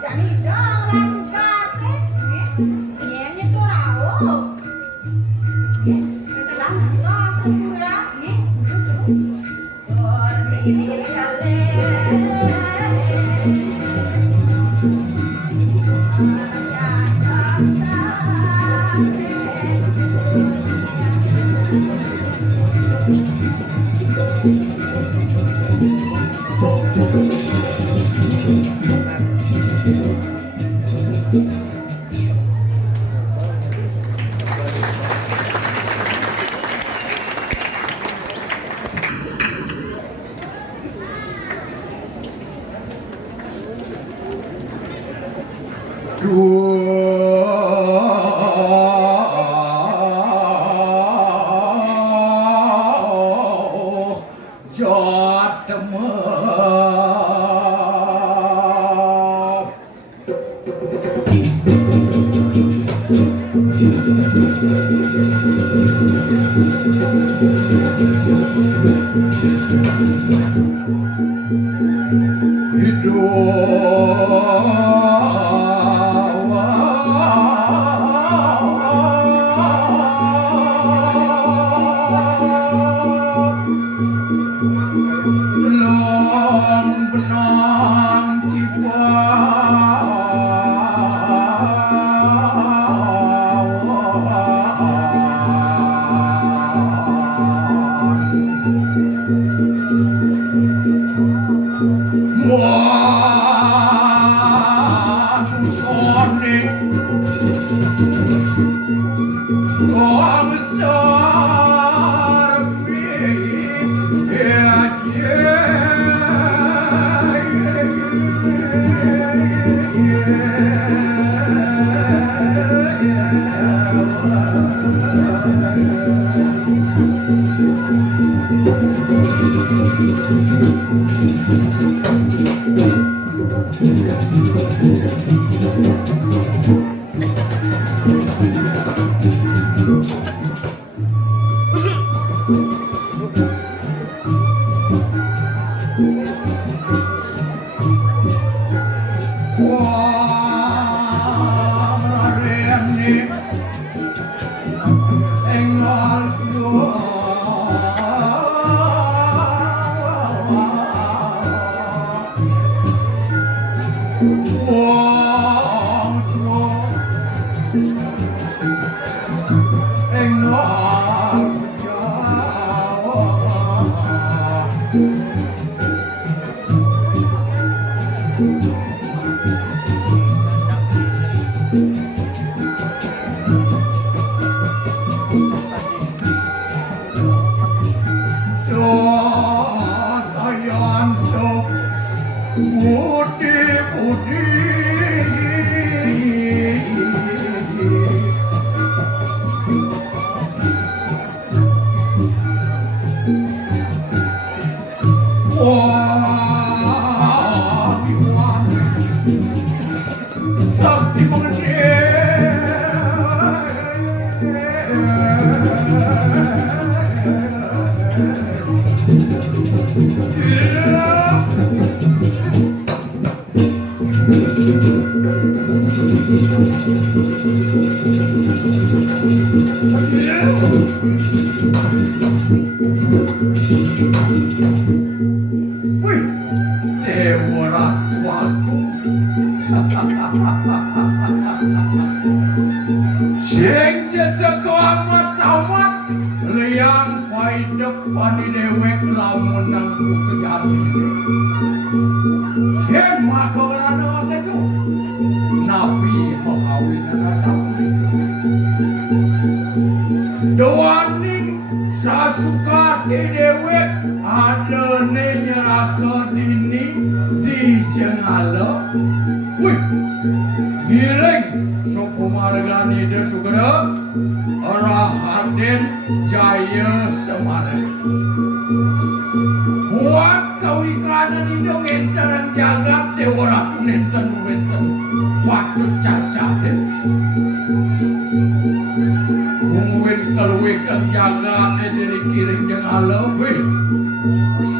Jani dong lagu kaset. Nyanyi tuh rawo. Dalam rasa pura.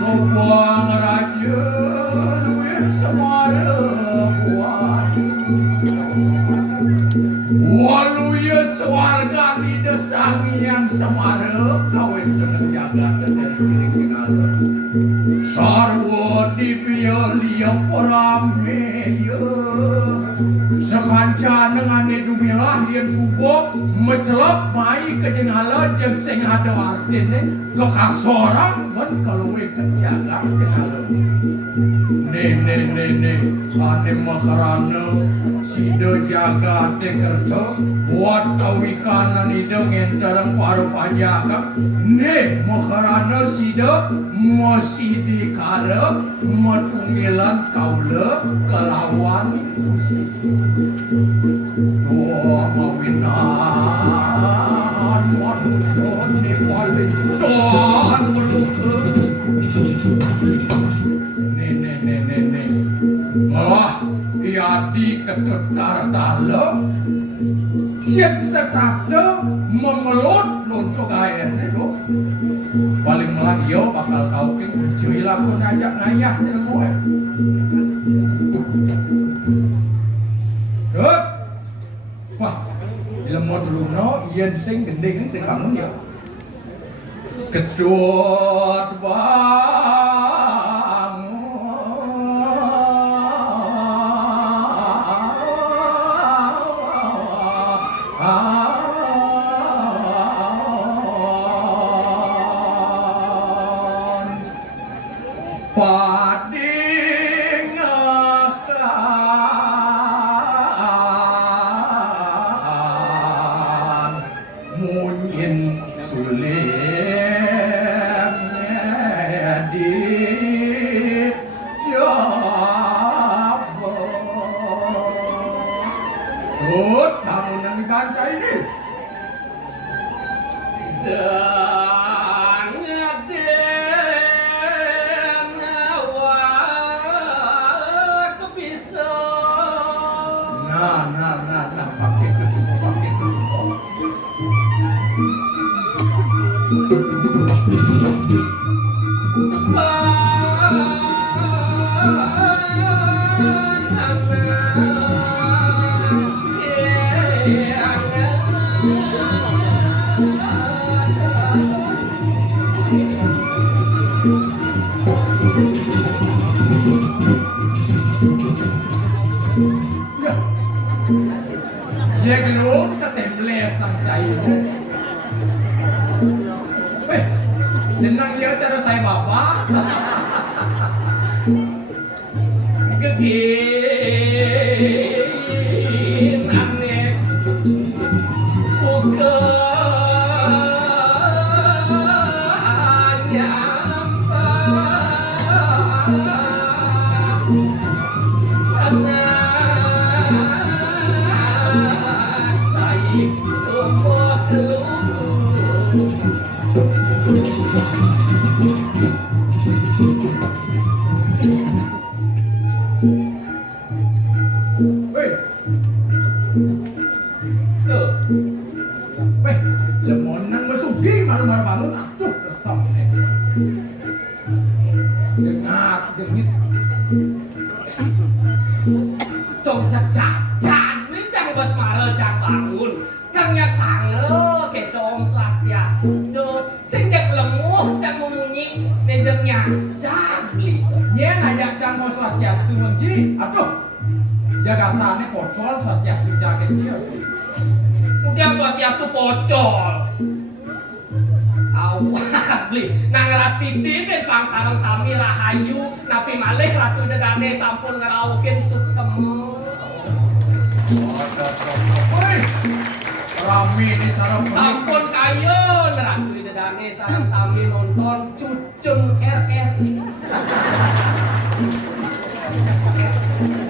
Sopo ngeraja luwih semara buah semarep kawin dengan jagat dari piring pingalur sarwa dipiya porame ya sekancan dengan dumilah yang subuh mencelap mai ke jengala jeung sing ada artine ke kasorang mun kaluwe ke jagat pingalur ne kane makarana sida jagat kerja buat kawikanan ideng entarang paru panjaka ne makarana sida masih dikarep matunggilan kaula kelawan doa mawinan manusia ni paling doa muluke ne malah iadi ketekar tala cek sekata memelot lonto gayen itu paling malah yo bakal kau king dijui lakon ajak ngayah ilmu wah ilmu dulu no yen sing gending sing bangun ya kedot jenang dia cara saya bapak gegin aneh bukan nyampa anak saya tumbuh lemonan mesugi malu-malu bangun atuh resam nih jengak jengit cong cacat ini cang bas mara cang bangun cang nyak sangre ke cong swastiastu sing jak lemuh cang memunyi nejeng nyacat gitu nyen ajak cang mau swastiastu ji aduh jaga sane pocol swastiastu jaga dia yang swastiastu pocol awak beli nang ngeras titip dan pangsarang sami rahayu napi malih ratu dedane sampun ngerawukin suksemu woi rame ini cara sampun kayo ratu dedane sarang sami nonton cucung RRI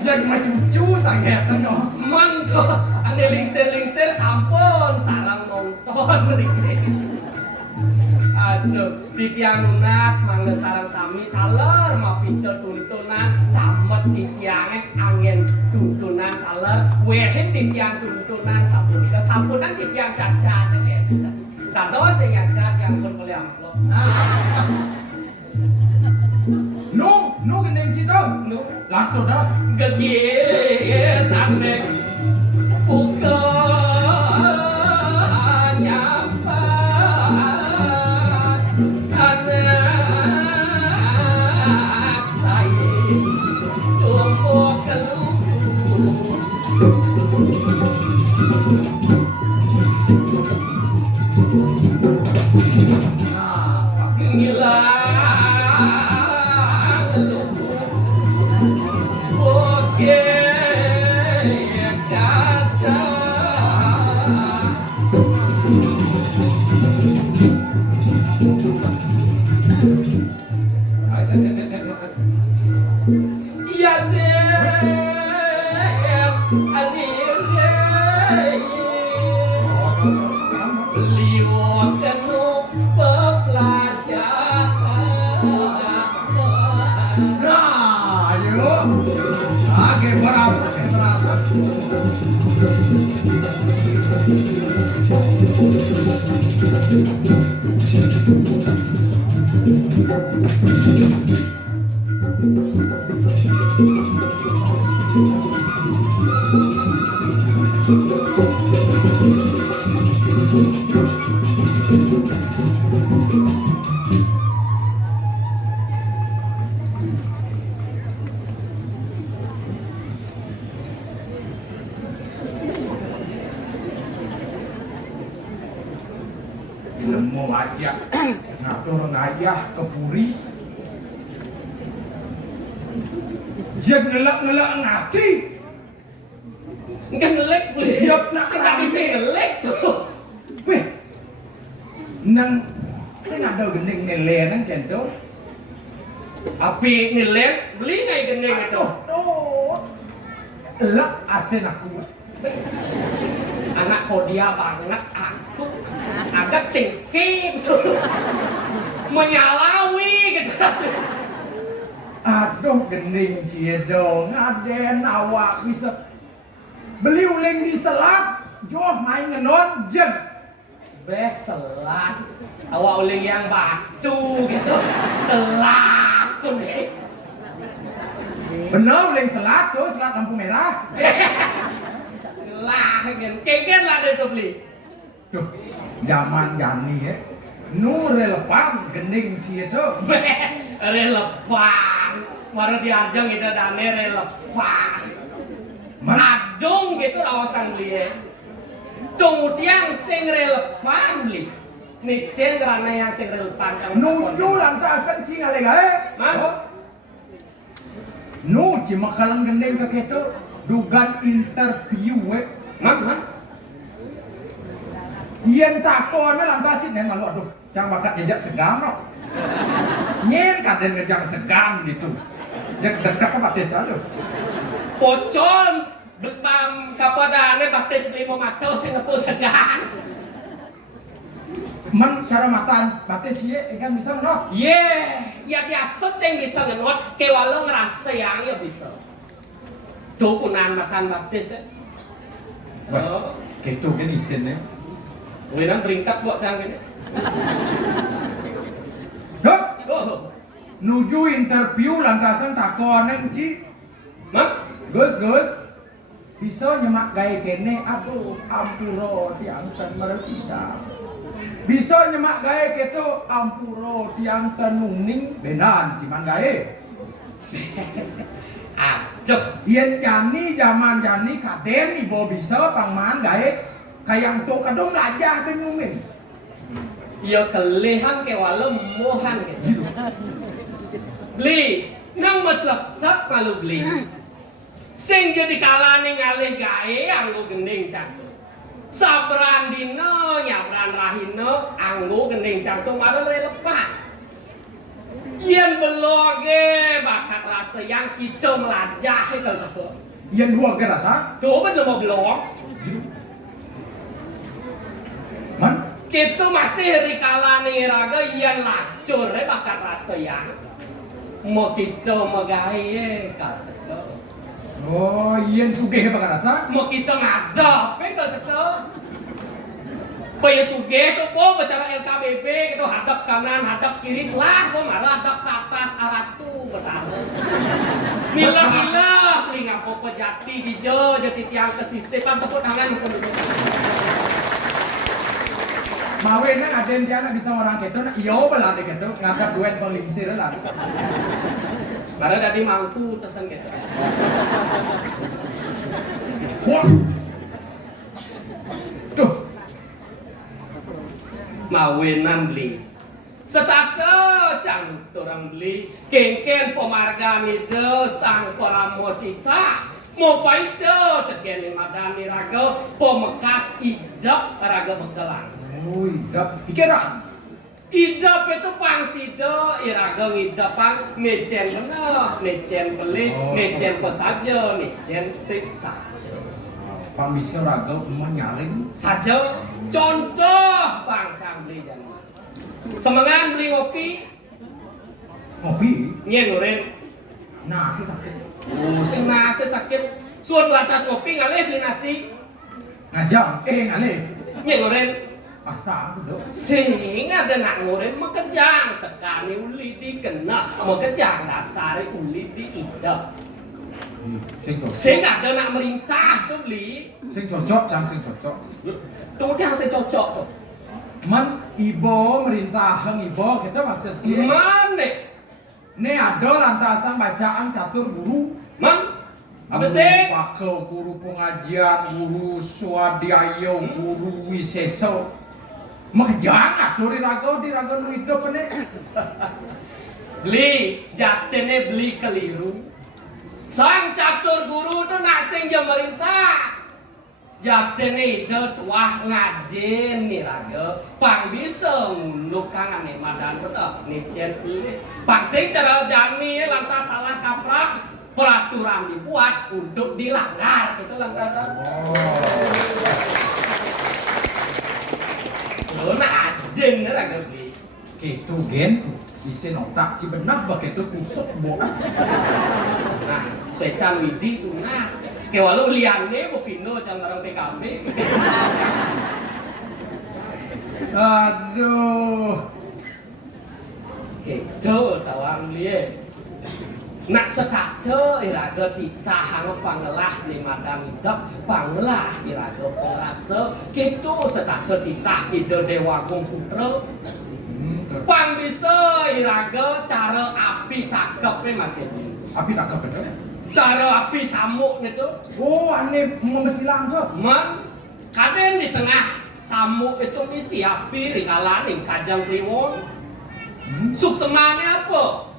jak macucu sangat kan dong mantul ane lingsir sampun sarang nonton aduh di tiang lunas mangga sarang sami taler mau pincel tuntunan tamet di tiangnya angin tuntunan taler wehin di tiang tuntunan sampunan di tiang cacat kado sing cacat yang boleh amplop nu gendeng situ nu lantur dah gegit aneh bukan nyampa Nah, ngilang lu oke kata ya deh beliau penuh pelajaran. nah, yuk. Oke, berasa, berasa. Mau aja, ngatur aja ke puri. Dia ngelak ngati. Ngelek beli. Yup, nak Saya bisa ngelek tuh. Weh, nang saya nggak tahu gending nele nang kento. Api ngelek beli nggak gendeng itu? Tuh, elak ada aku. Anak kodia banget aku agak singkip menyalawi gitu. Aduh gending cie dong, aden awak bisa beli uling di selat, joh main ngenon jeg. Beselat awak uling yang batu gitu selat kuning. Bener uling selat tuh, selat lampu merah. Lah kengken lah dia tuh beli. Duh, zaman Jani ya, nu relevan gending cie tuh. Relevan baru diajang kita dane relevan adung gitu awasan beli ya kemudian sing relevan beli nicen karena yang sing relevan Nuju lantasan cing ale gae. Nu cima kalang gendeng ke ketu dugan interview we. man Yen takona lantasin yang malu aduh, jangan bakat jejak segam no. Nyen kaden ngejang segam gitu. Jak dekat ke batis aja. pocol bekam kapadane baptis lima mata sing ngepu segan Men cara mataan batis ye ikan bisa no. ya diaspet sing bisa ngenot kewalo ngerasa yang ya bisa tukunan makan baptis ya. Wah, ketu kan isin ya. Winan beringkat buat canggih. Dok, Oh, nuju interview lantasan takonan ci. mak, Gus, bisa nyemak gaya kene, aduh, ampuro tiangtan meresida. Bisa nyemak gaya ketu, ampuro tiangtan nuning, benan ciman gaya. aduh, Yen jani, zaman jani, kaden ibo bisa pangman gaya, kayang to kadong lajah benyumin. ya kelihan ke walau mohan gitu. Gitu. Beli, nang matlab tak malu beli. Sing jadi kalane ngalih gae anggo gending cantung. Sabran dino nyabran rahino anggo gending cantung marel relevan. Yen beloge bakat rasa yang kita melajah itu apa? Yen dua ke rasa, Tuh betul mau belok. man, Kita masih rikalane raga yang lacur bakat rasa yang mau kita magaye kata oh yen sugih baka rasa, mau kita ngadap kata Paya suge itu po bicara LKBP itu hadap kanan hadap kiri lah po marah hadap ke atas aratu bertahan milah beli ngapo pejati dijo jati tiang kesisip kan tepuk tangan mawe nang aden tiana bisa orang ketu, na iyo bala de ketu, ngadap duet pelingsir lah. marah tadi mangku tesan gitu Wah, mawenan beli. Setata cang orang beli kengken pemarga ide sang paramotita mau paice teken madani raga pemekas idap raga bekelang. Oh, idap pikiran. Idap itu pangsida iraga ngidapang necen bener, necen beli, necen pesaja, necen sing saja. Pang bisa raga menyaring Saja contoh bang cang beli jangan. Semangat beli ngopi, ngopi. nyen urin. Nasi sakit. Sing nasi sakit, suon lantas ngopi ngalih beli nasi. Ngajang, ngalih. Nyen urin. Pasang sedok. Sing ada nak ngurin mekejang tekani uli di kena, mekejang dasare uli di ida. Sing cocok. Sing ada nak merintah tuh beli. Sing cocok, jangan sing cocok. Tunggu dia sing cocok tuh. Man, ibo merintah ibo kita maksudnya. Mana? Ini ada lantasan bacaan catur guru. Man? Apa sih? Pakau guru pengajian, guru swadaya, guru wiseso. Makjang atur di raga nu hidup ini. Beli, jatene beli keliru. Sang catur guru tu nak sing jam merintah. Jatene itu tuah ngajen nih raga. Pang bisa ngunduk kang ane madan betul. Nicen ini. Pang sing cara jami lantas salah kaprah. Peraturan dibuat untuk dilanggar gitu lantasan. Lo nak ajen nih raga beli. Gitu gen, isi otak cibenak begitu kusuk boan. Nah, Swecan Widi tunas. Kayak walau liane mau Vino jangan orang PKB. Aduh. Gitu tawang liye. Nak sekace iraga ditahang pangelah ni madang hidup pangelah iraga pengrasa. Gitu sekace ditah ide dewa komputer. Pang bisa iraga cara api takep masih ni. Api tak bener. Cara api samuk itu. Oh, aneh membesilang tuh. Man, kadang di tengah samuk itu isi api rikalan yang kajang kliwon. Suksemane apa?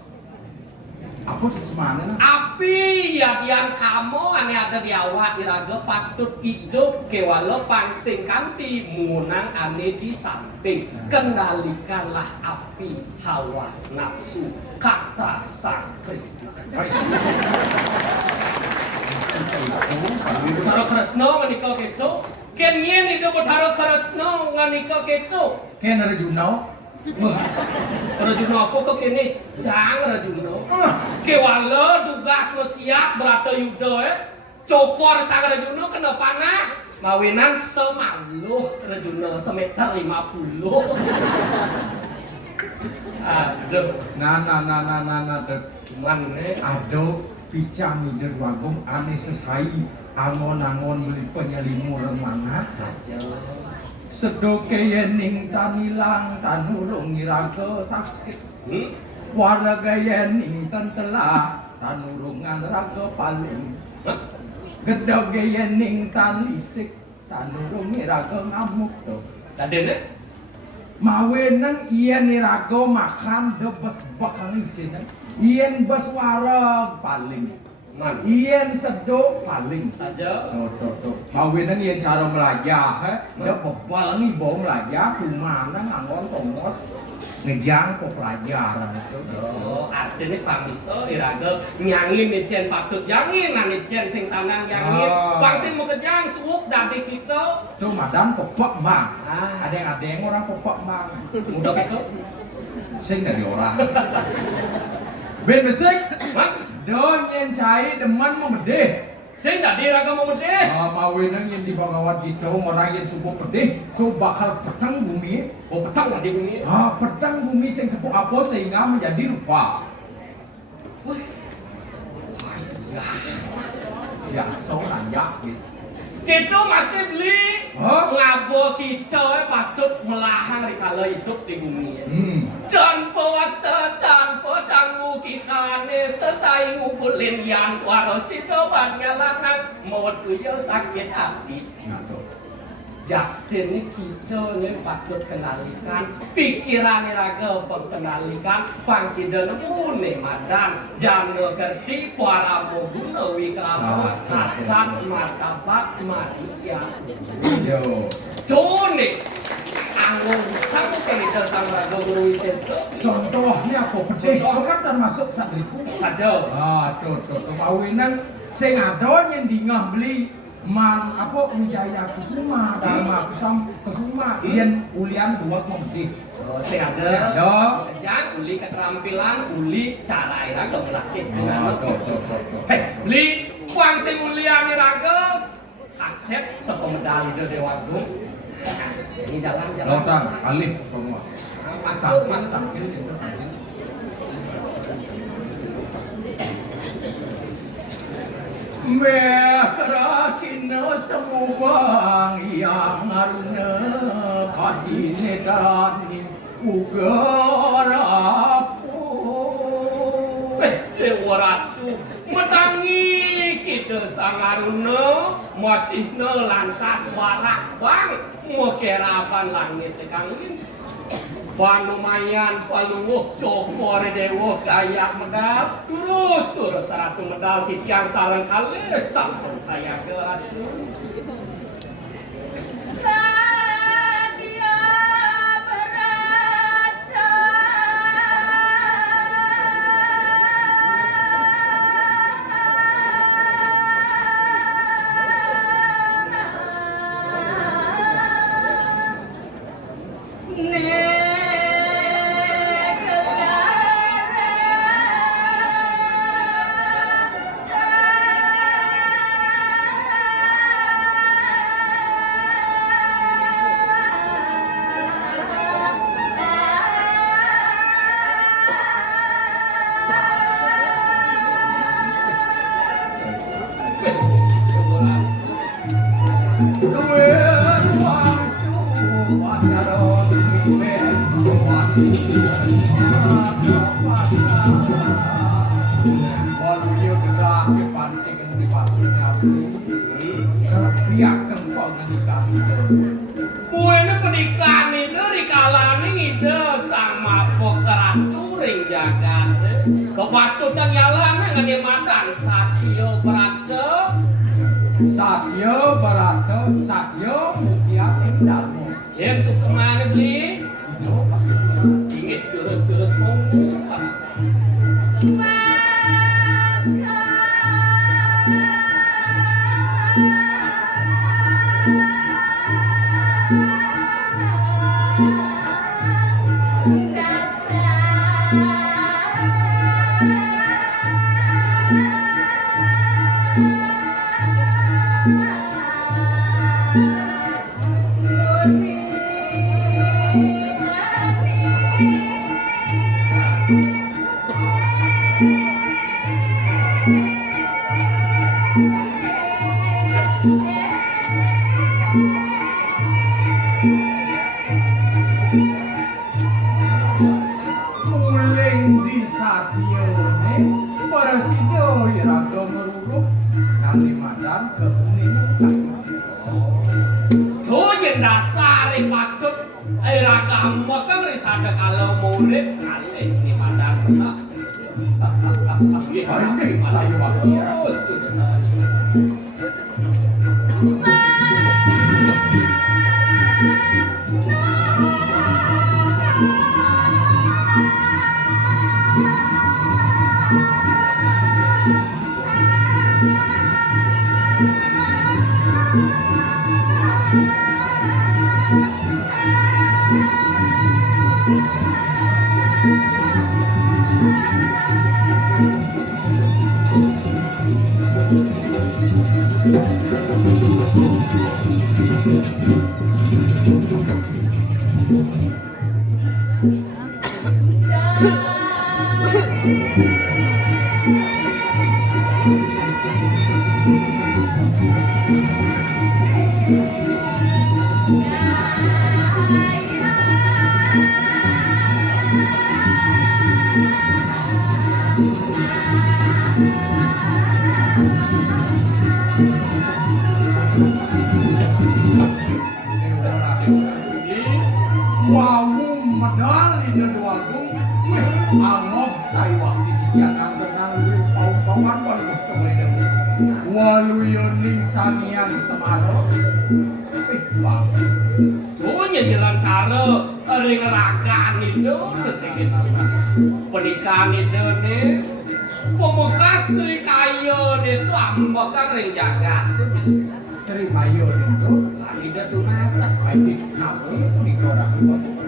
Apa suksemane? Api yang kamu ane ada di awak iraga patut hidup kewala pangsing kanti munang ane di samping. Kendalikanlah api hawa nafsu kata sang Krishna. Betara Kresna nganika keto, ken yen itu Betara Kresna nganika keto. Ken Arjuna. Arjuna apa kok kene jang Arjuna? Kewala tugas siap berata yuda cokor sang Arjuna kena panah. Mawinan semaluh Arjuna semeter 50. Aduh, Nah, cuman aduh, picang ide wagong aneh sesai angon-angon beli penyelimu remana saja. Sedoke yening tanilang tanurung iraga sakit. Warga yening tentela tanurungan raga paling. Gedoge yening talisik tanurung iraga ngamuk tuh. Tadene Mawenang iyan iraga makan debes bakal isinya. Iyan beswara paling. man Iyan sedok paling. saja. Tuh. Mawenang iyan cara melajah. Dia bebal ngi bau melajah. Kumana ngangon tongos. Ngejang ke pelajaran itu. Oh, artinya pangisa iraga nyangin nicen patut jangin, nicen sing sanang jangin. Pangsin mau kejang suuk dari kita. Tuh madan popok mang. Ah. Ada yang orang popok mang. Mudah gitu. Sing dari orang. Ben besik. Man, Don yen cai deman mau bedeh. sing tadi iraga mau medeh. Mawenang yang di bawah gitu orang yang subuh pedih. Tuh bakal petang bumi. Oh, petang tadi bumi. Petang bumi sing tepuk apa sehingga menjadi rupa. Ya, seorang ya, wis. Kita masih beli ngabo kita patut melahang rikala hidup di bumi. Tanpa atas, tanpa tangguh kita ne sesai ngukulin yang tuara sido banyak lanang mau tuyo sakit hati. Nah tuh. Jaktin kita ni patut kendalikan, pikiran raga kendalikan, pangsidan pun ni madan, jangan kerti para guna wikrama katan martabat manusia. Yo. Tuh nih, anggung kamu kita sang raga guru wisesa. Contohnya apa pedih? Kau kan termasuk santriku. Saja. Tuh. Kawinan sing ado yang dingah beli man apa Wijaya Kusuma, Dharma Kusuma, Ian Ulian dua komedi. Saya ada. Kerja, uli keterampilan, uli cara iraga berlatih. Hei, beli uang sing ulian iraga, kaset sepemedali do Dewa Agung. Ini jalan. Lotang, alih promos. Mantap. Mekrakina semubang yang aruna kahine tarani ugarapu. Dewa Ratu, metangi kita sang aruna, macihna lantas barak bang, mau kerapan langit tekangin. Panumayan paluwuh cokor dewa kayak medal terus satu medal titian sarang kali sampai saya ke ratu. Sadia berada Buene pernikahan itu dikalani ide sama pokeratu ring jagat. Kepatutan nyalane ngene madan Satya Brata. Satya Barata, Satya Mukyat Indalmo. Jen suksemane beli. Ingit terus monggo. Muling di Satyone Parasido iraga meruruk nang limadan keuning Tuh yang dasar patut iragam kan risada kalau murid kali ini padang benak. Ini saya waktu wangian Semarang. Bagus. Soalnya jalan karo ring ragaan itu kesegit pernikahan itu nih pemekas dari kayu itu ambak kan ring jaga Ceri kayu itu. tidak tunasa Adik nabi di korang itu.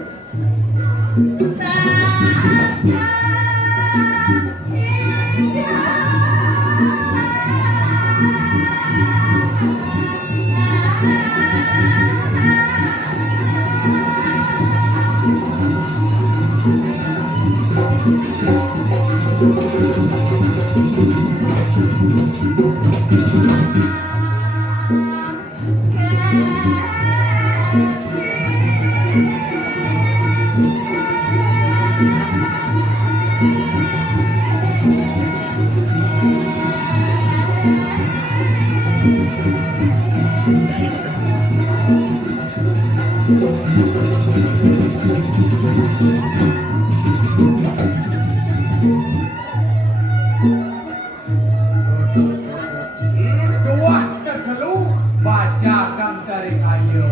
Dua tertelu bacakan dari kayu.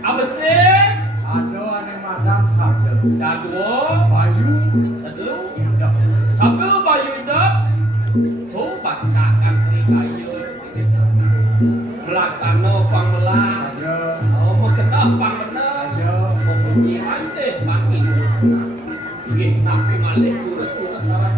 apa sih Ada ane madang sabda. dua Bayu telu indah. sabtu bayu hidup tuh bacakan dari kayu melaksana pangmelah Ada. oh mengenal pangmelah Ada. Iya masih pagi. Iya, tapi malah kurus salah.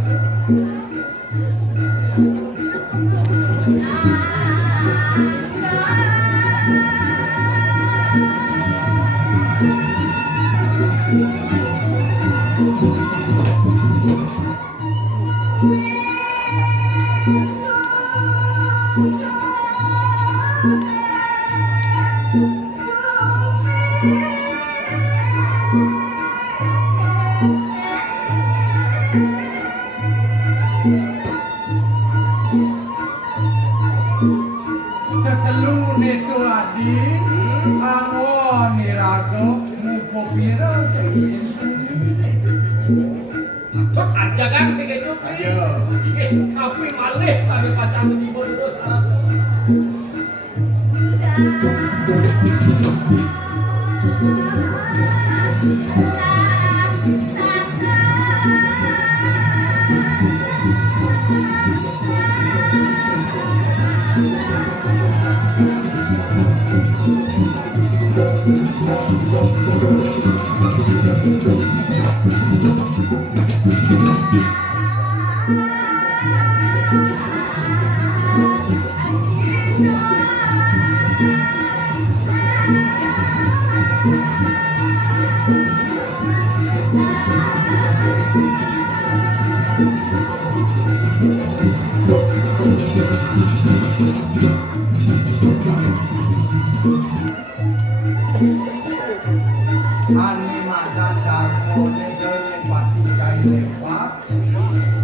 Tertelu neto adi. Ango nirago mupo pira seisin tuni. Cok aja kan sih gitu. Ayo. Iya, tapi malah sampai pacaran di bawah salah. Ani madan darmo nedone pati cai lepas.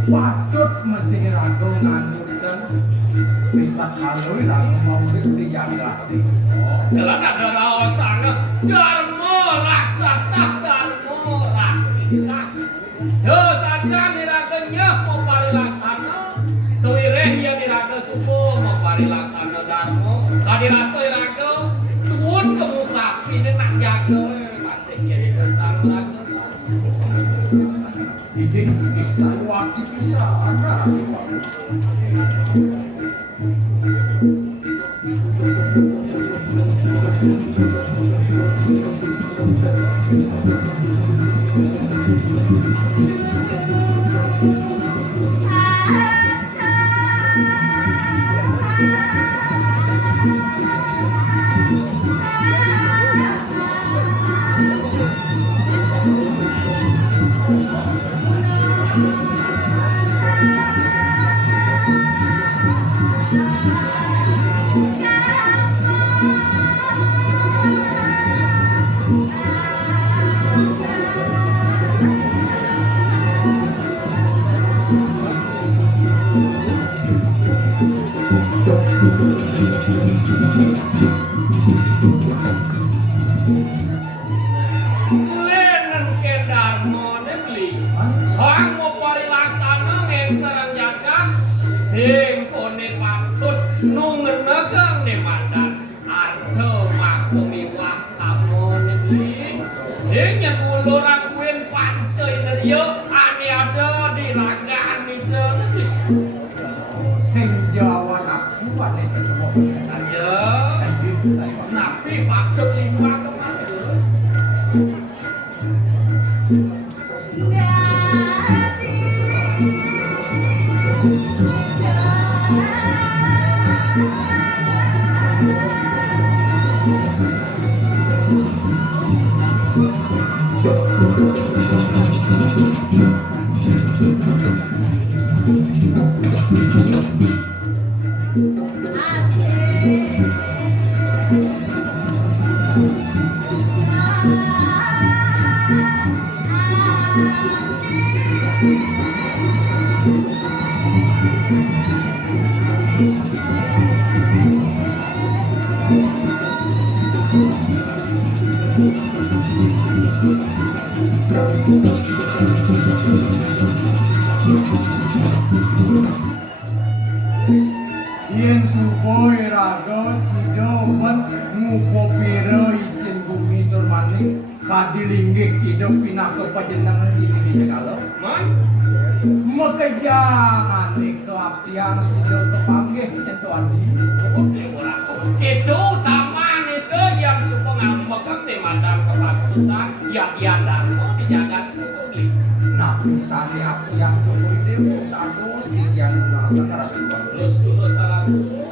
Patut mesti rago ngandutkan. Minta kalui rago mau dijaga. Kalau ada rawasan, dharma raksasa, dharma raksita. Dosanya diraganya mau parilaksana, sewireh yang diraga suku mau parilaksana dharma. Tadi rasa iraga, tuun kemukapi ini nak jaga, masih jadi kesan raga. Ini sarwati bisa antara dua. Lenen ke dharma negeri, sang mau parilaksana ngenterang jaga, sing kone patut nungenegang ne mandan Nabi patut lima kemarin. Yen supaya raga sida ben ngupopira isin bumi tur maning kadilinggih kidok pinaka panjenengan iki dicekalo. Man, Mekejangane keabdian sida kepanggih nyentuh andi. oke ora. Kedo taman itu yang suka ngambek di madang kepatutan ya diandang di jagat publik. Nabi sane abdian cokori dewa tados dijian rasa karatu. Terus dulu salah dulu.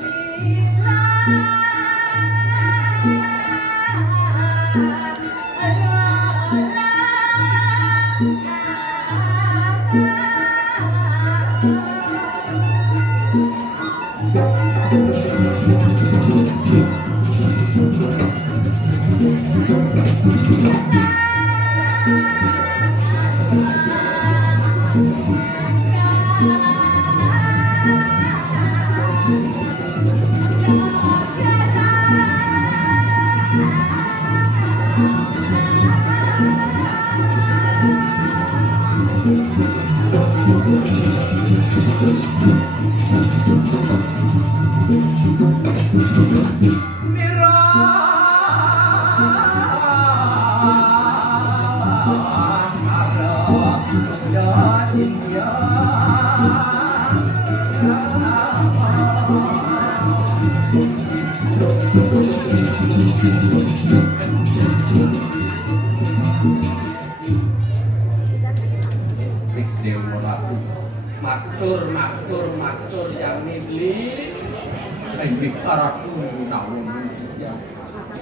Matur yang nibli.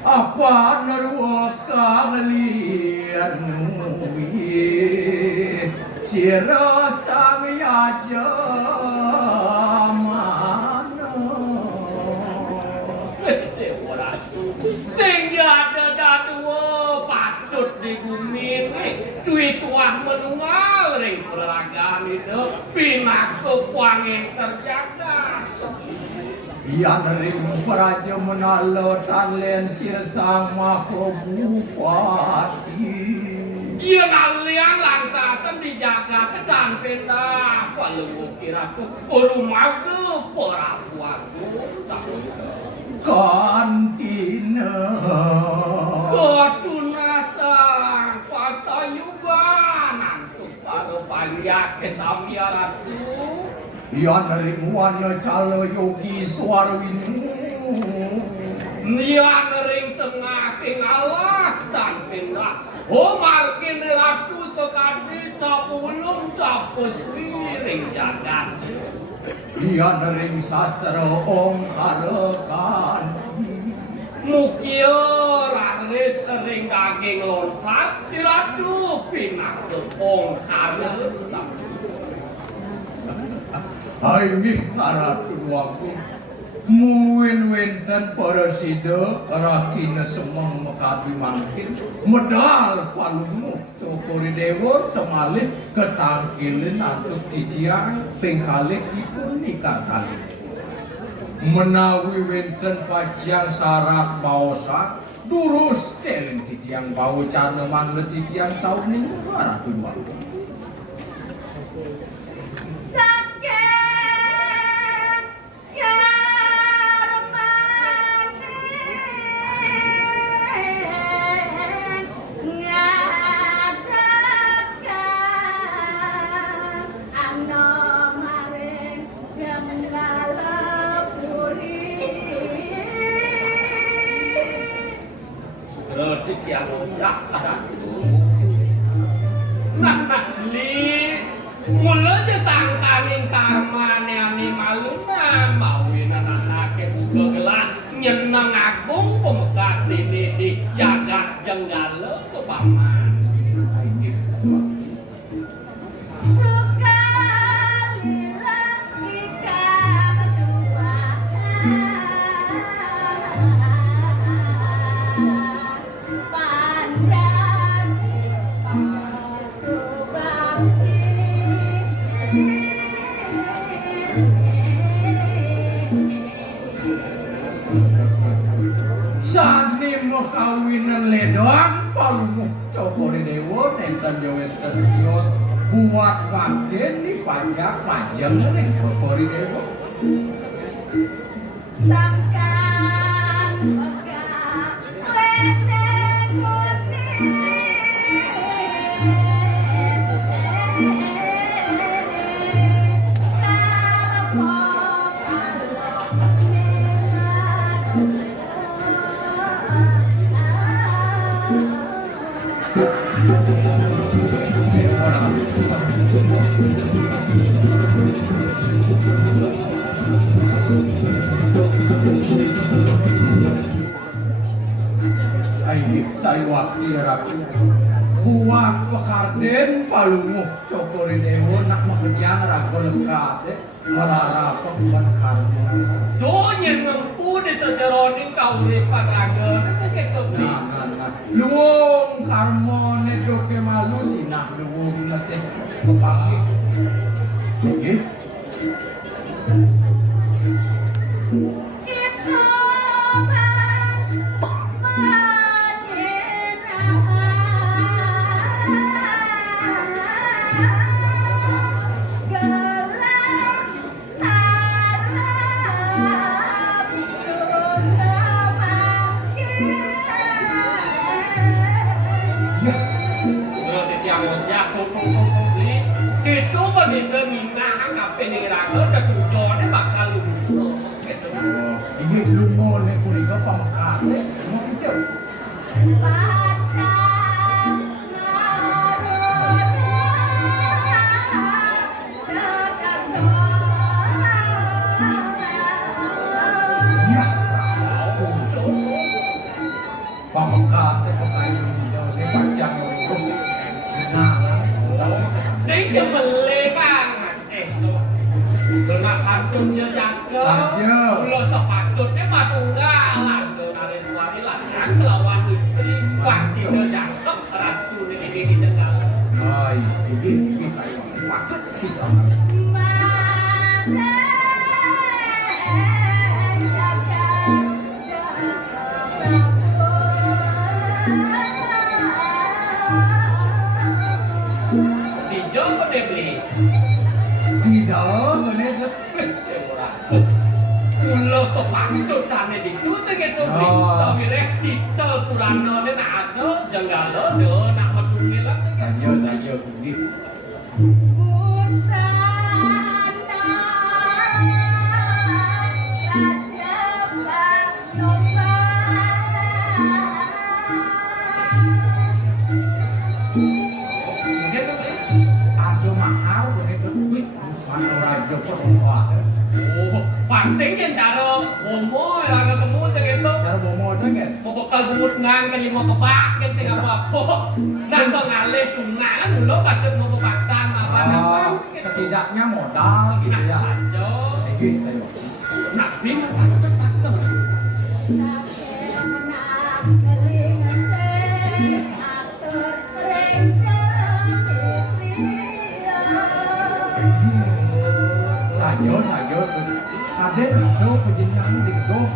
Apa narwa kalian nuwi sira sang yaja mana Dewa sing ada dua patut digumin duit tuah manual ring peragaan itu pinaka puangin terjaga. Yan ring praja menalo talen sirsang mako bupati. Yang alian lantasan dijaga ketan penda kalau kira tuh rumah ke perabuanku Kantina ketunasa pasayuban untuk pada panjang kesamiaratu. Yan ring wanya calo yogi swarwinu. Yan ring tengah alas dan pindah. Markin ratu sekali tapulung tapus ring jagat. Yan ring sastra ongkarakan. Mukia raris ring daging lontar diratu pinak ongkar. Aingih ngaratu waktu muin wenten para sida rakina semeng mekabi mangkin medal palungu cokori dewa semalih ketangkilin atuk titiang pengkalik ipun nikah kali menawi wenten kajian syarat baosak durus teleng titiang bau carna manglet titiang sauning ngaratu waktu titiang ojak ratu. Nah li mula je sangkaning karmane ani malunan mawinan anake buka gelah nyeneng agung pemekas di jagat jenggala ke paman. Kawinan ledong palumuh cokori dewa nenten jawet tersios buat paden di panjang panjang nih cokori dewa Sangkan megah wedeng saya waktu rapi buat pekarden palumuh cokori dewa nak mengejar ragu lekat melara pembuat karma Donya ngempu di sejeroning kau lipat raga sakit kopi. Nah luwung karma nedoke malu sinah luwung nasih kepake nggih Itu benih-benih nah ngapain raga dan tujuannya bakal lumpuh gitu. Ini lumpuh nih kuliah pamekasan mau hijau. Ya, pamekasan pokoknya ini panjang untuk sehingga melekang masih tuh kena kandungnya jaga kalau sepatutnya matunggalan ke nariswari lanang kelawan istri pasti dia jangkep ratu ini jaga ini bisa patut bisa Ulo kepantut tane ditu segitu beli sawireh titel purana ne nak ada jenggala de nak metukilan segitu saja budi Pangsing yang cara bomo yang ketemu segitu cara bomo itu kan mau bekal bumut ngang kan mau kebak kan sih apa nak kau ngalih cuna kan dulu patut mau kebaktan apa setidaknya modal gitu ya saja saya nak bingung patut saja Kaden ada penjenengan di gedung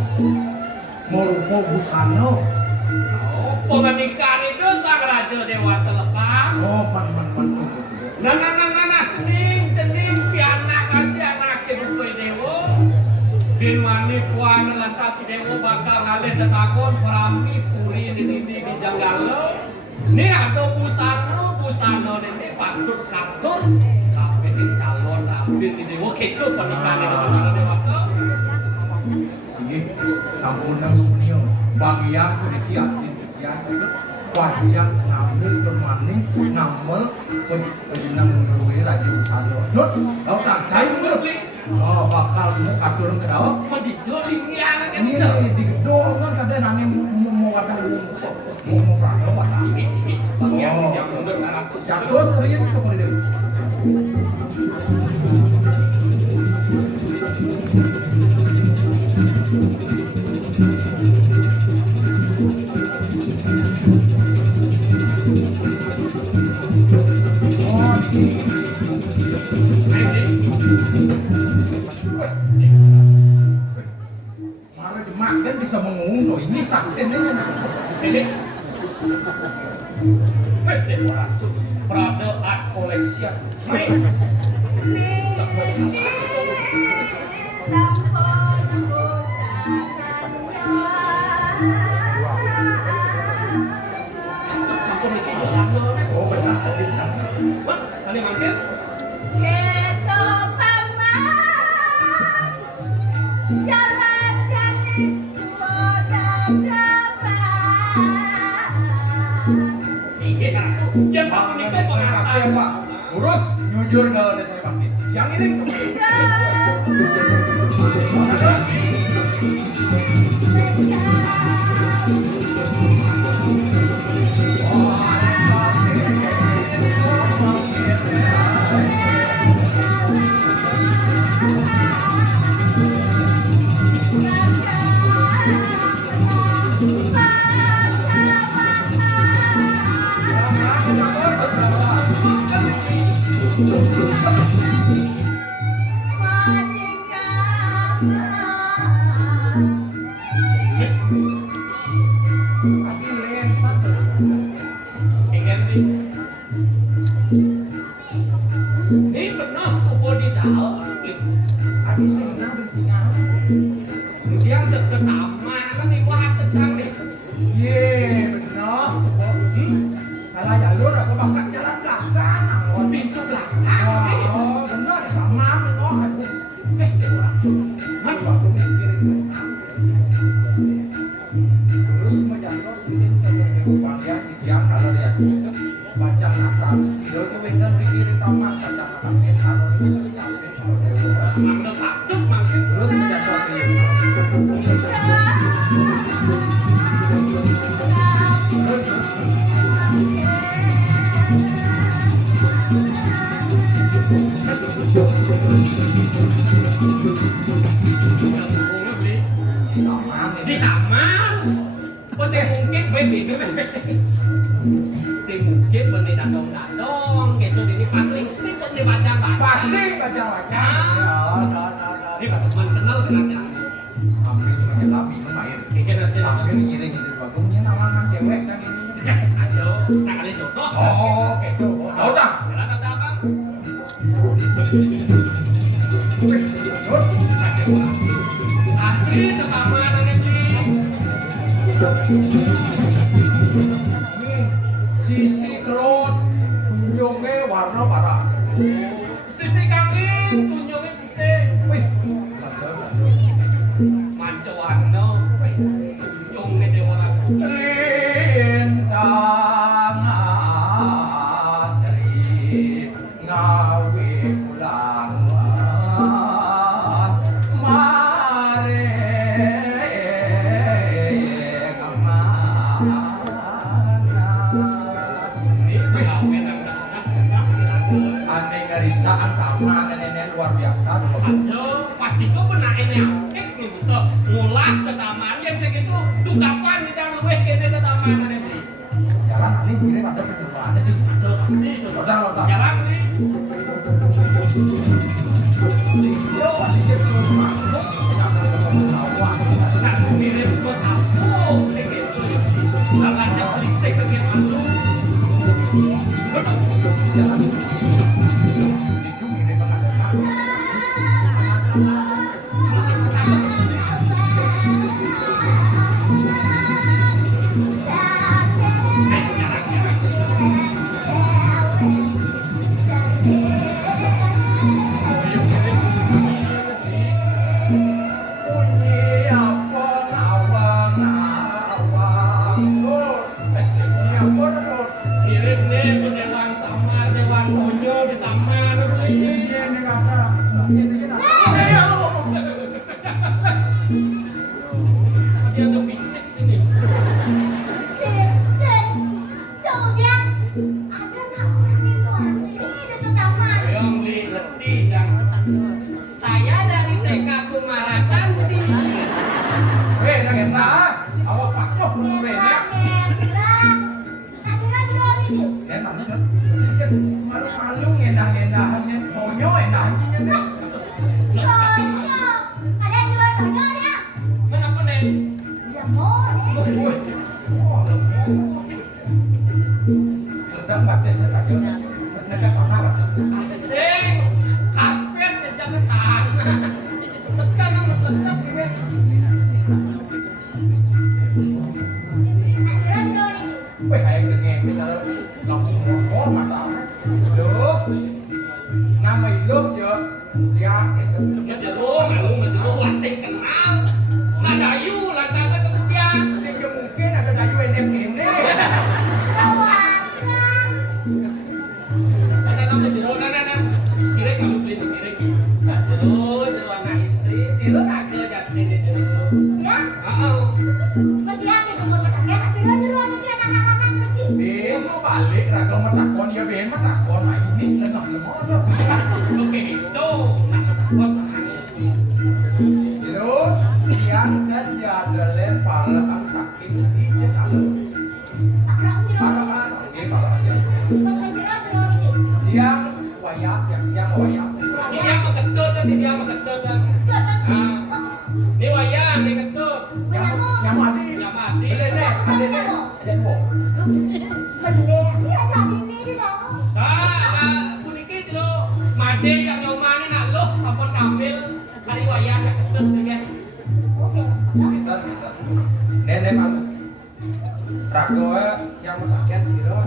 Morupo Busano. Pernikahan itu sang raja dewa terlepas. Man Nah, cening pianak kanti anak kebukai dewa. Dimani puan lantas dewa bakal ngalih tetakon perami puri ini di janggala. Ini ada busano ini patut katur. Tapi di calon rapi di dewa itu pernikahan itu dewa tuh. Ini sampun nang sepenio. Bagi aku dikiap titian itu wajah ngambil bermaning ngamel penjenang ini lagi satu dut kau tak cai dut oh bakal mau katur ke dalam mau dijuling yang kan ini itu di gedung kan katanya nanti mau ada mau prado pada ini bagian yang mundur 200 jatuh sering seperti itu Malah dimakan bisa mengunduh ini sakit ini ini orang tuh Prada Art Collection oh benar tadi benar saling mangkir yang satu ini kasih pengasal Pak urus nyujur ke desa Bangkit siang ini ini benar supo di dalam Adi singa singa yang deket taman kan nih wah secang nih ye benar sebab salah jalur aku bakal jalan belakang angkot pintu belakang nih oh benar di taman oh aku orang aduh aku mikir itu terus mau jatuh sedikit coba diubah dia titian kalau dia baca atas siro itu windan pikir kamar baca makin kalau itu mangga takut makin terus jatuh sedikit terus di taman oh saya mungkin baby si mungkin benih dadong gitu ini pas lingsip tuh nih baca pasti baca ini teman kenal baca sambil menyelam minum air sambil ngiring itu bagusnya nama cewek kan ini sajo tak kali jodoh oh gitu tahu tak jalan ada apa asli ke taman ini sisi kelot tunjungnya warna parah sisi kangin tunjungnya putih wih manca warna tunjungnya dewa lintang asri ngawi pulang mare aneh ngarisaan taman nenek luar biasa saja pasti kau pernah ini apik nih bisa ngulah ke taman yang segitu tuh kapan kita luweh kene ke taman ada beli jalan aneh gini ada kedudukannya di saja pasti itu Lota. jalan nih yo aneh jadi rumah sedang awak tak mirip ke sapu segitu jalan yang selisih ke malu jalan itu mirip banget sama-sama bunyi apa ngawang Woi. Sedang batasnya saja. Mereka pernah batas. Asing, karpet jejak tanah. Sekarang letak ini. Woi, hayang dengen bicara langsung motor mata. Loh. Nama ilok yo. Ya, itu. Menjeruh, asing kenal. Madayu, lantasan kemudian. Sehingga mungkin ada dayu NF ini. Menjeruh, Direk kamu beli tuh direk. Jeruh anak istri. Sirut ada jatuh ini jeruh. Ya? Oh. Kemudian itu mau bertanya kasih jeruh anu dia anak-anak ngerti. Ben mau balik raga matakon ya ben matakon nah ini lemah loh. Oke, itu nak takut makanya. Itu yang jadalen para ang sakit di jalo. Para aja. Yang wayang yang wayang. Dia mau ketut kan dia mau ketut kan. Ini wayang, ini ketut. Yang mati. Yang mati. Ada aja dua. Puniki itu made yang nyomane nak loh sampun kambil kari wayang yang ketut kan. Kita. Nenek malu. Rago yang melakukan siro.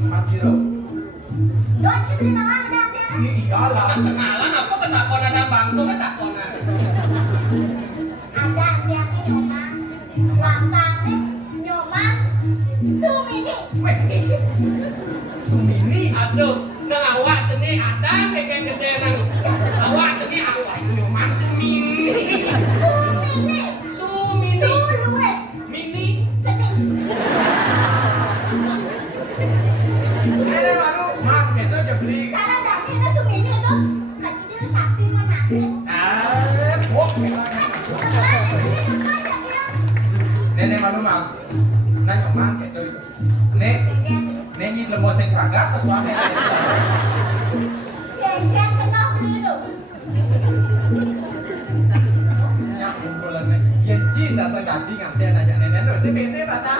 Mat siro. Iyalah. Kenalan apa ketakon ada bangku ketakon. Sumini. Aduh, nang awak jenis ada keken gede nang. Awak jenis awak nyoman Sumini. Mini. Nenek malu. Mat itu aja beli. Bok. Nenek malu mal. Nanya man gitu. Nek nyi lemot sing raga pas suami. Ya kumpulan nek. Yen jin dah sagadi ngambil aja nenek do sing bene bata.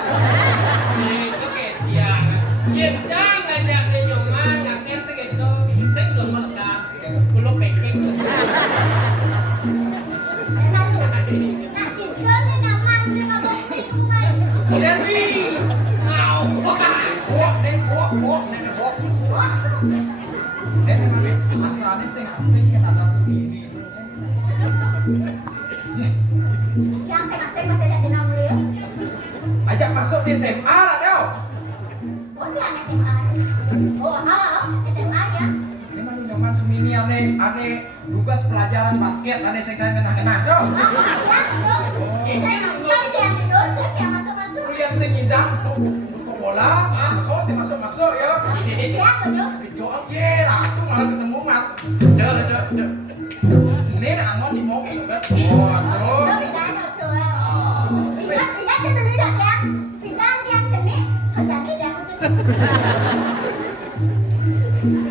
Itu dia. Yenjang ngajak dia nyoman ngaken segitu. Sing belum melekat. Kulo pekek. Dewi. Mau. Bok nenek bok. Nenek malu asalnya sing asing kenatan sumini. Ajak masuk di SMA lah Deo. Ini mah nyoman sumini ane tugas pelajaran basket ane sing kenah-kenah Deo. Kuliah sing ngidang kok bola, kau sing masuk ya. Kejoang ye, langsung malah ketemu mat. Cer. Ini nak angon di mobil kan. Oh, terus.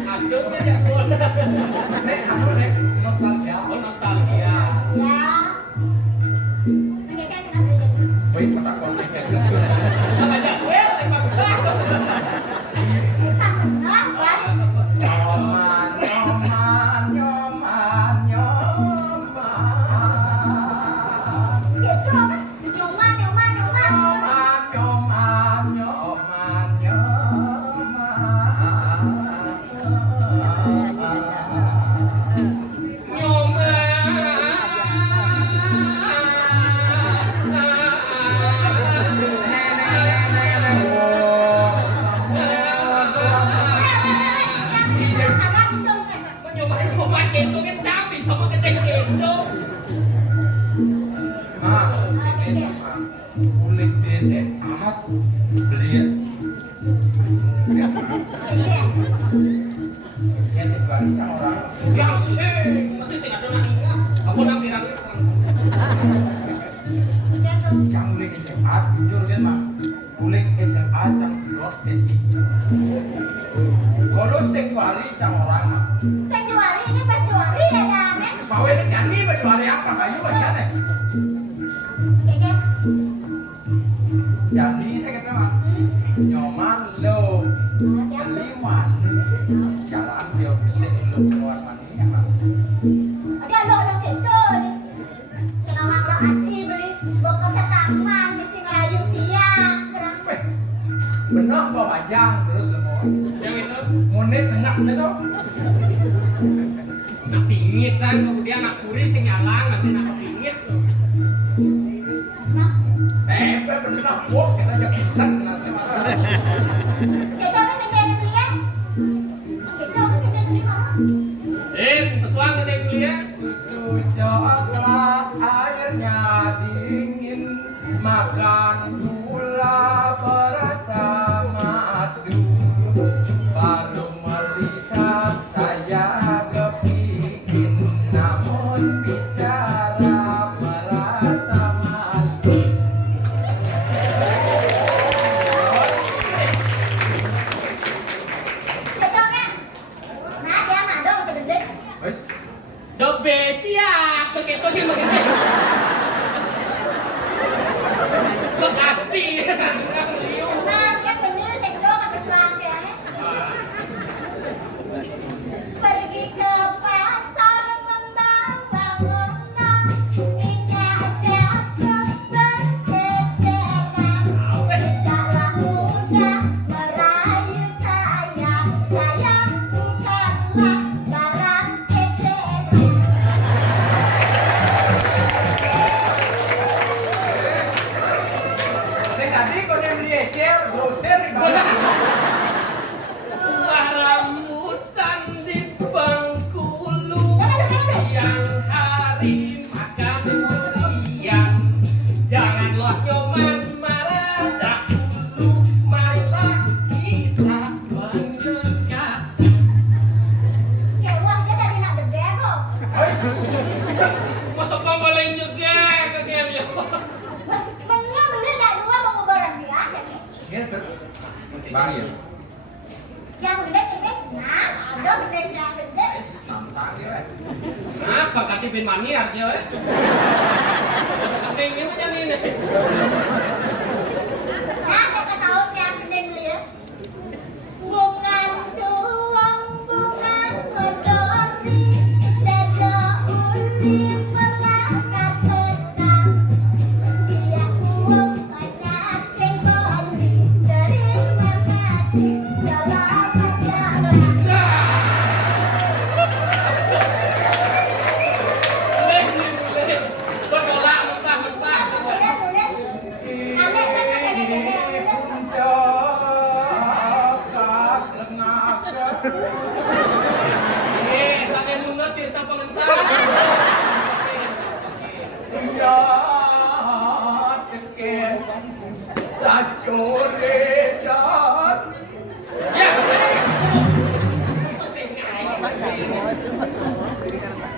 Aduh, ngajak bola. Nek nostalgia. Oh, nostalgia. Woi, petak kontak kan. Ngajak well, emang Kalau sekuari cang orang mah. Sekuari ini pas juari ya Dane. Mau ini nyanyi baju hari apa kayu aja deh. Mami sing ngerayu tiang. Weh, bener kok bajang terus lemon. Yang itu Monit tengah itu. nak pingit kan, kemudian nak kuri sing nyalang, masih nak kepingit tuh. Nah, Bener kok kita aja pisan nasi marah. kita kan nenek lihat. Kita kan nenek lihat. Pesuang gede mulia. Susu coklat airnya dingin, makan gula berasa madu. Baru melihat saya kepingin, namun bicara merasa malu. Kita kan. Nah, dia nggak dong sedikit. Wes, Dobe siap, begitu sih begitu. Bekati, liu. Nah, kan bener saya kedua ke pesuang ya. Pergi ke pasar membawa unang, minyak jagung berceceran. Tidaklah mudah merayu saya bukanlah barang eceran. saya tadi kau yang beli ecer, grosir di bawah. Buah rambutan di bangku lu. Siang hari makan durian. Janganlah nyoman marah dahulu, marilah kita mendekat. Kewahnya dari nak gede kok. Wes, Masa pembaleng juga kalian ya? Bener dah dua mau barang dia aja nih. ya bang ya. Yang gede gede, nah ada gede yang gede. Wes, nantang ya. Nah, bakati bin mani aja eh. Pentingnya macam ini. Nah, kita sahur yang gede lihat. Bungan doang, bungan kodori, dada uli melakar tenang. Dia uang anak yang beli, terima kasih, selamat datang. Berdoa mentah-mentah. Udah, aneh sama gede gede. Puncak senaka. Sampai mundur tirta pengentar. Indah teken lacure dan Ya.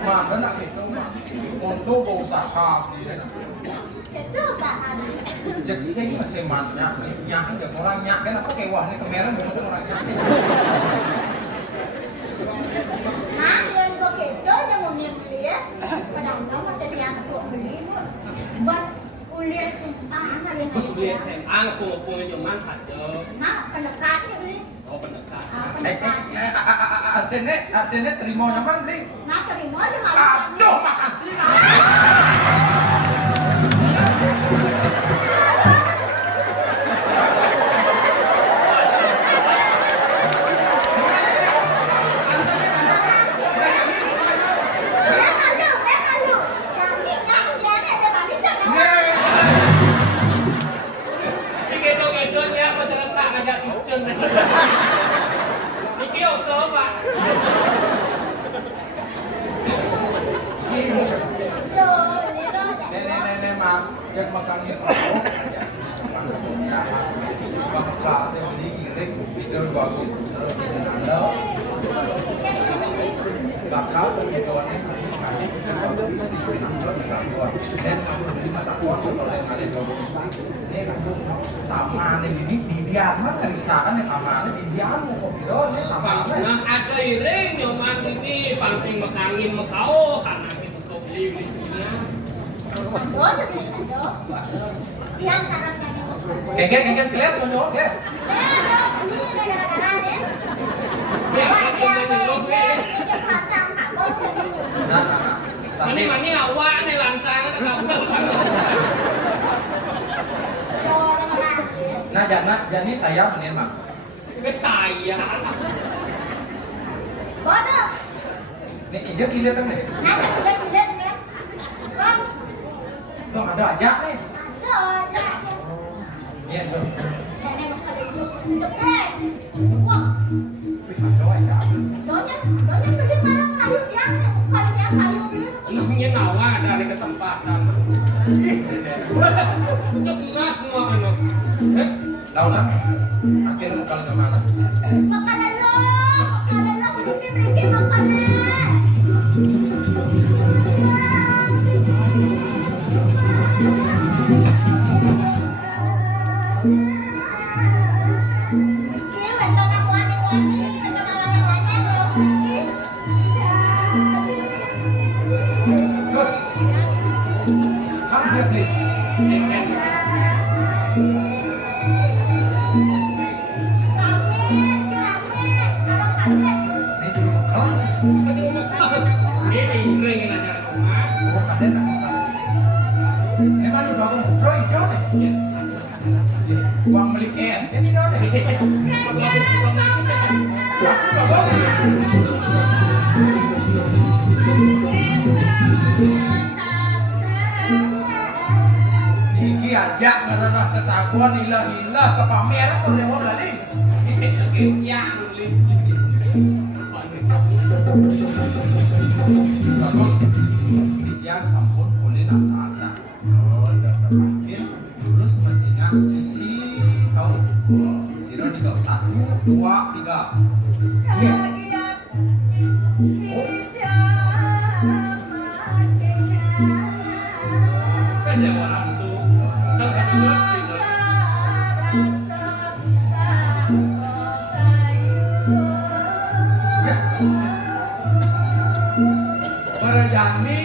mah benak itu mah untuk usaha Itu usaha. jeksing masih manyak nyak aja orang nyak kan apa kewah nih kemarin bener orang nyak. Nah, yang begitu aja mau lihat. Padahal masih yang tua beli buat kuliah SMA ada Terus beli SMA ngepung-ngepung nyoman saja. Nah, pendekatnya beli. Oh pendekat. Pendekat. Artinya terima nyaman nih. Nah, terima aja malah. Aduh makasih nah. Tiga-tiga apa cerita ngajak cucun. Iki oke pak. Nenek mak cek makannya tahu aja. Makan kelasnya beli giring itu dua gitu. Ada bakal pengetahuannya masing-masing kita bagus di penampilan gangguan dan menerima takwa oleh kalian bagus ini aku taman ini di diaman kerisaan yang tamannya di diaman kok bidonnya tamannya Nah ada iring nyoman ini pangsing mekangin mekau karena kita kau beli kengket kelas mau nyok kelas nah Ini sampai awak nih lantang ada kabel. Nah jadi saya menin mak. Saya. Bodoh. Nih kijak kan nih. Nanya kudet ya. Bang, Tuh ada aja nih. ada aja. Iya tuh. Nenek mau kali itu untuk Wah, Wih ada aja. donya beli barang kayu dia, kalau dia kayu dia. Namanya nawa ada kesempatan. Ih, Jelas semua anu. tahu lah. Akhirnya mau kalian kemana? Makanan lo kudu diberi makanan. Ini bentuk aku wani-wani, bentuk aku wani-wani Good. Come here please. Nih dulu bekal. Ini sering aja rumah. Oh kaden nak bekal. Ini kan udah aku ngobrol hijau nih. Uang beli es ini dong deh. Iki aja ngerana ketakuan hilah ke pamer tuh lewat tadi. Yang Bagus. Dikian sampun kulit atasa. Oh, udah terpanggil. Lulus menjina sisi kau. Siro di kau 1, 2, 3. Iya. Oh, ada orang tuh. ya. Berjani.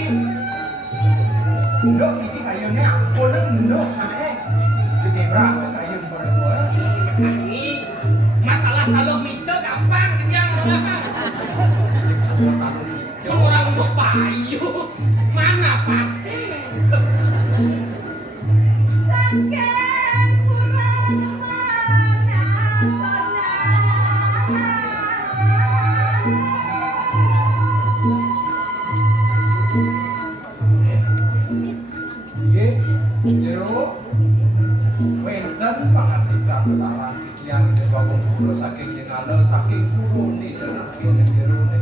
Ndok iki kayunya ampun ndok ae. Gede berasa kayun boleh. Ini masalah kalau micel gampang kejang Semua talung hijau. orang mau payu mana pati Nggih, jero wenten pangandikan talan tiyang ide bangun kula saking dingalo saking purune tenan kene jerone.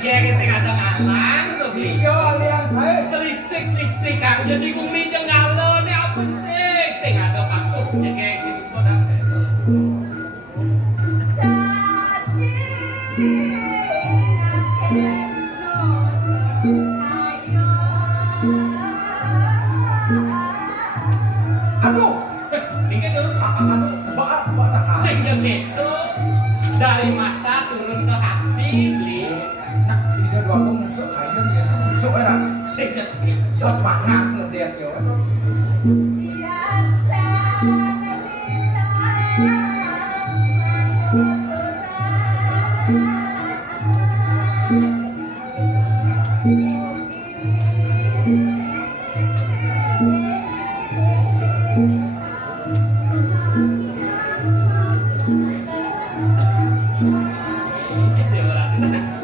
jadi sing ada ngalang tuh Iya alias saya. selik kan jadi bumi jenggalo nih apa sih sing ada pakuh jadi gini kok Aduh, ini dulu aduh, tebak dah. sing itu dari mata turun ke hati beli Nah, ini dia dua aku masuk kayun ya, masuk era. sing Jos mangan selihat yo.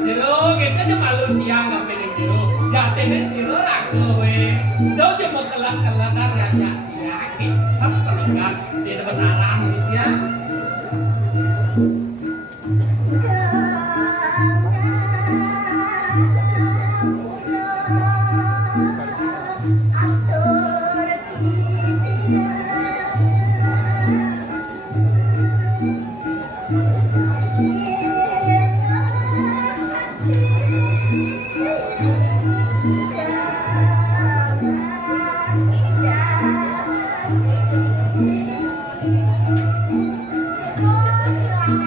Jero gitu aja malu tiang gak pengen jero jatene siro lah kowe do aja mau kelak-kelakan raja yakin sampai kan dia dapat alam gitu ya Oh,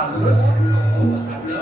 halus. Oh, saja.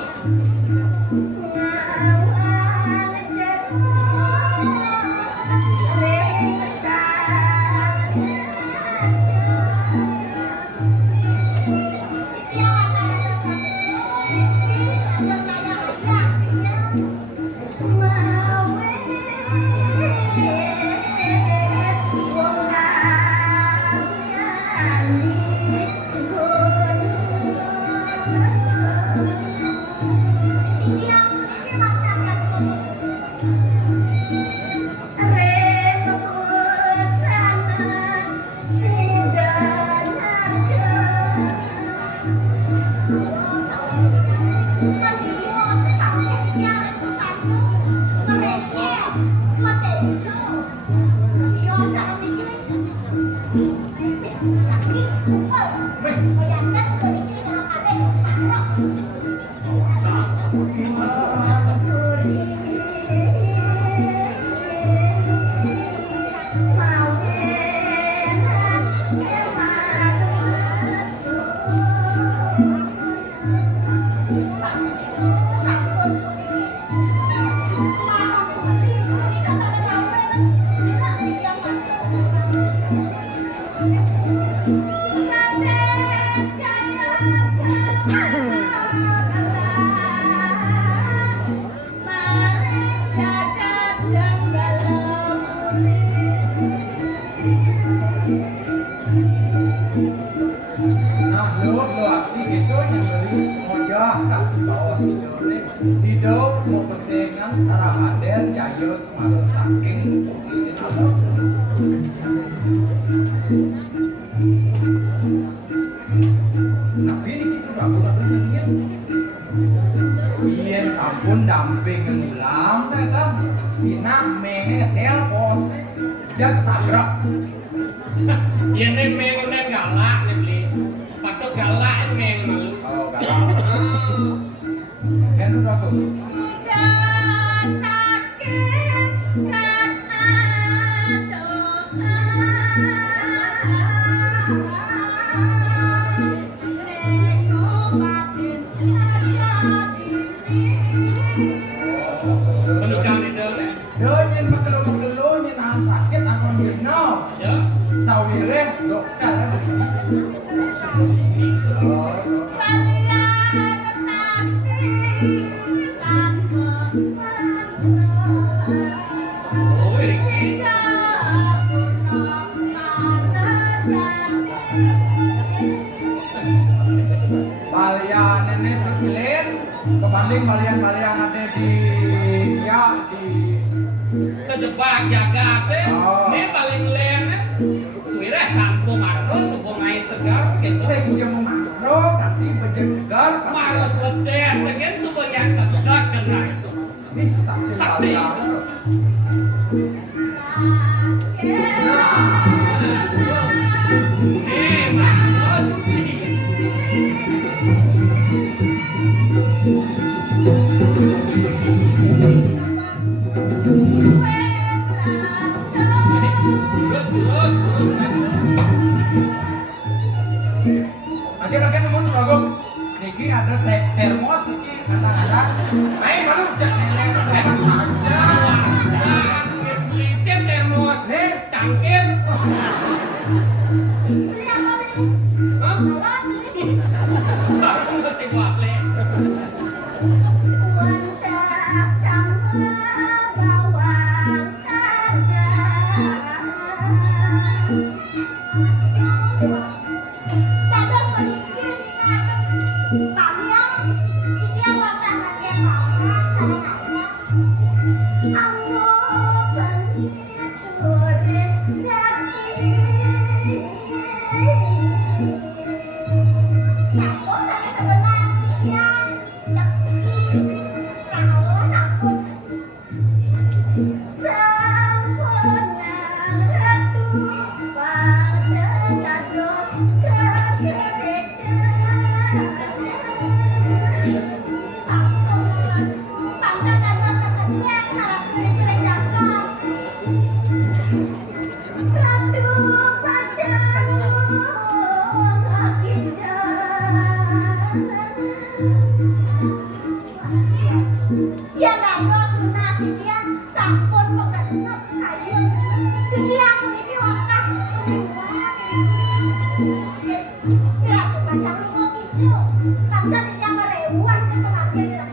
Tangga yang rewan ke pengajian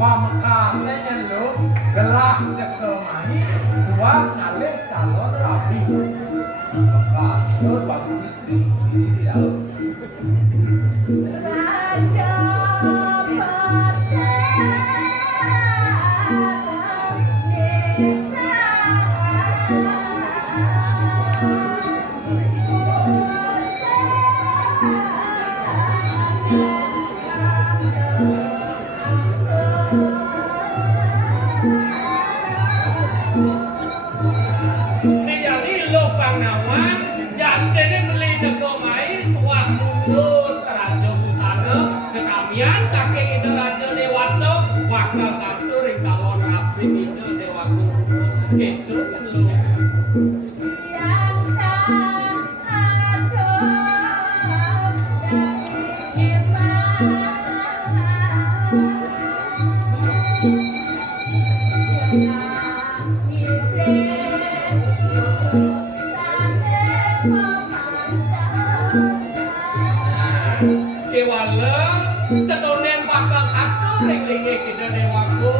Pamekasnya lo gelah kekemani dua ngalih calon rapi. Bekas lo bagi istri diri di dalam. Raja setonen bakal atur ring-ringe kita dewaku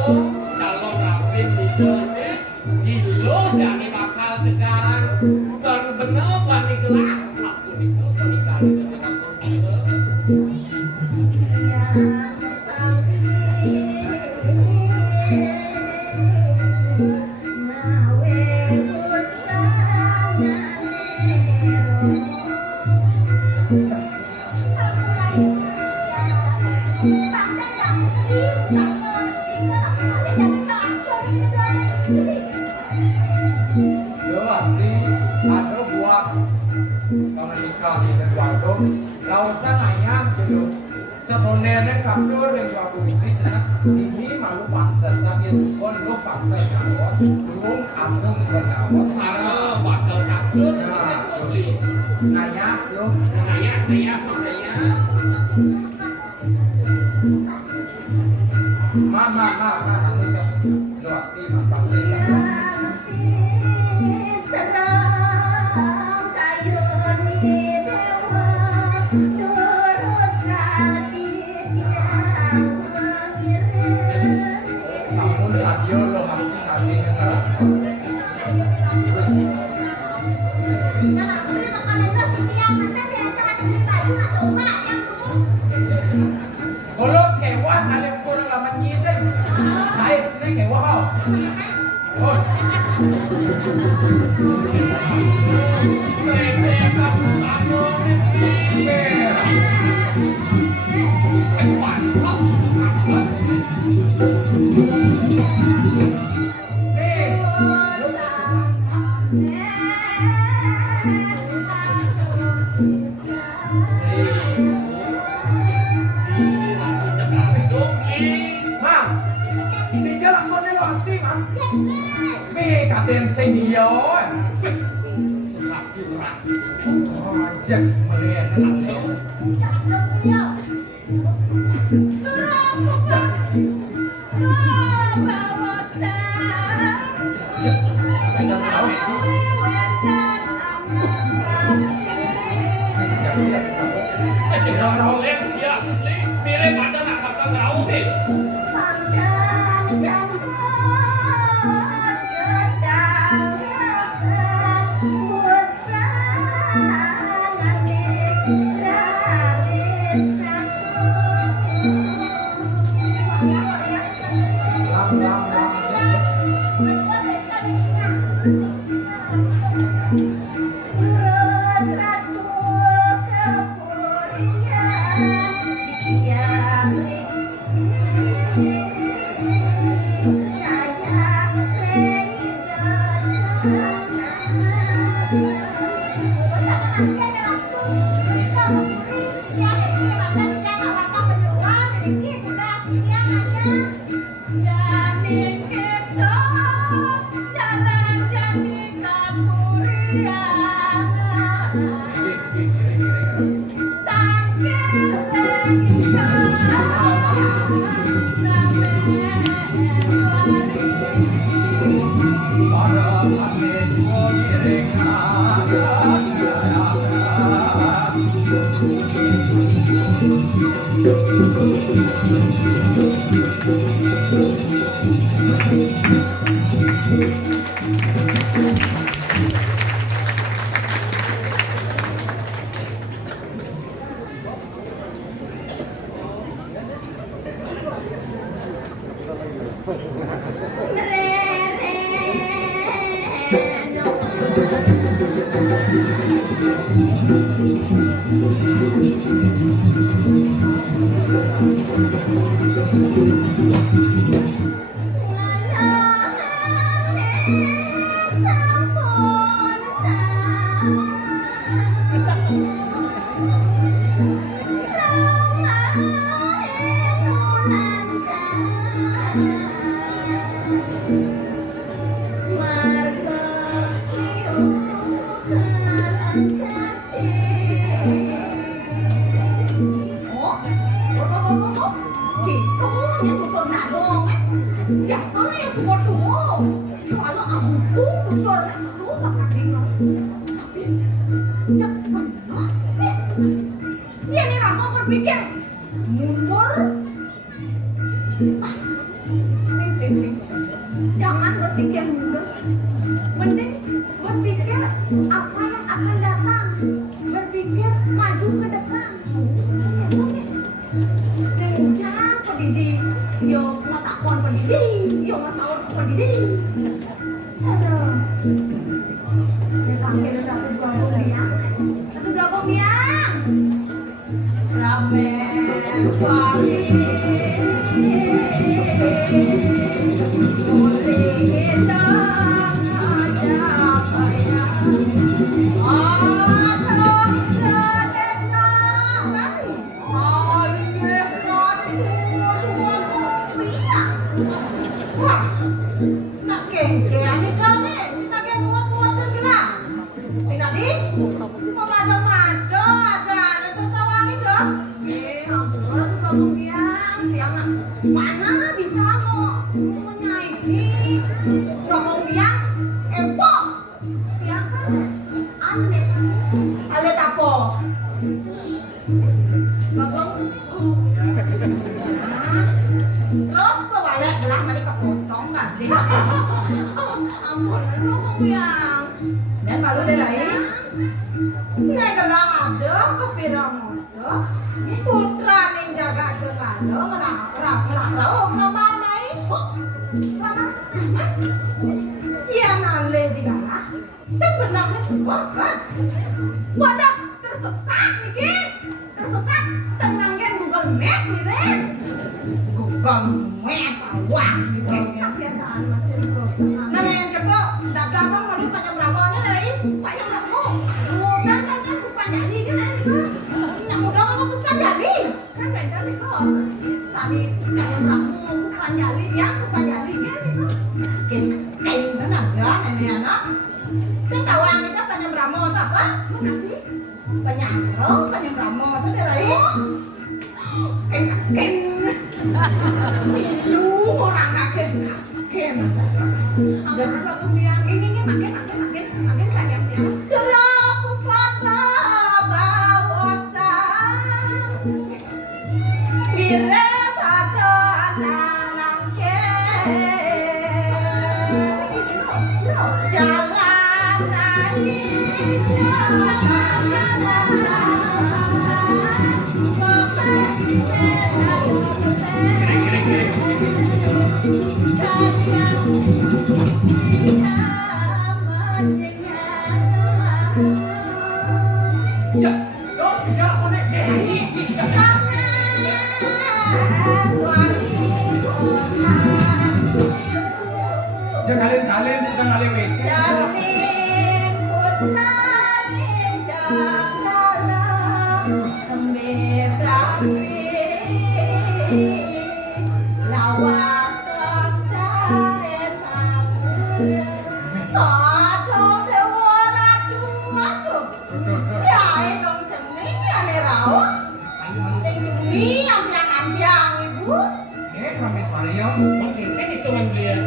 calon rapi bidone ilo jani bakal tegarang dan bener bani gelas sapu itu pernikahan itu dengan lautan ayah gitu sebenarnya kabur yang aku istri cenah ini malu pantesan yang sukon lu pantes kawon belum anung berkawon sama bakal kabur sini kuli ayah lu ayah mama anu sih lu pasti mampang sih kalau kewan ada ukuran 8 nyisen size-nya kewan bos katen senior sekap curang ajak melihat langsung mirip pada nak bakal ngawuh Yeah. angkat aku berita memuri yang ini maka jangan awak menyewa ini sudah sekian aja janin kita jalan jadi kapurian tangkil kita Para pakai dua berpikir mundur sing jangan berpikir mundur mending berpikir apa yang akan datang berpikir maju ke depan jangan pendidik yo matakuan pendidik yo masalah pendidik aduh akhirnya satu dua biang rame sekali boleh kita ajak bayar atau desa kami ayo dua biang wah nak kengkean ni kau ni kita keng buat tu gila sing tadi mado-mado ada tertawa itu ampun itu kamu biang mana bisa mau menyaingi rokok biang epoh biang kan aneh alet apa bagong terus balik belah mari kepotong gaji ampun rokok biang dan malu deh lain nek ada kepirang ada putra ning jaga jekalo ngerak mama nai mama ya nale digala sebenarnya sepakat wadah tersesat niki tersesat tenangin Google Map miren Google Map awak besok ya dan masih nah yang kepo dagang bang madu panjang bramone dari panjang bramo dan Puspajali kan ini kan mudah kan Puspajali kan beda nih kok tadi panjang bramo Puspajali kan kain tenaga ini anak sing kawang itu panjang bramo apa tapi panjang bramo itu dari kain lu orang kaken jadi aku bilang ini makin sayang dia aku patah bawasan mire pada anak jalan Ya, dong, ya, konek Jangan kalian sedang alih WC. Janin putra ning Nek Rames Mario. Mungkin kan hitungan beliau.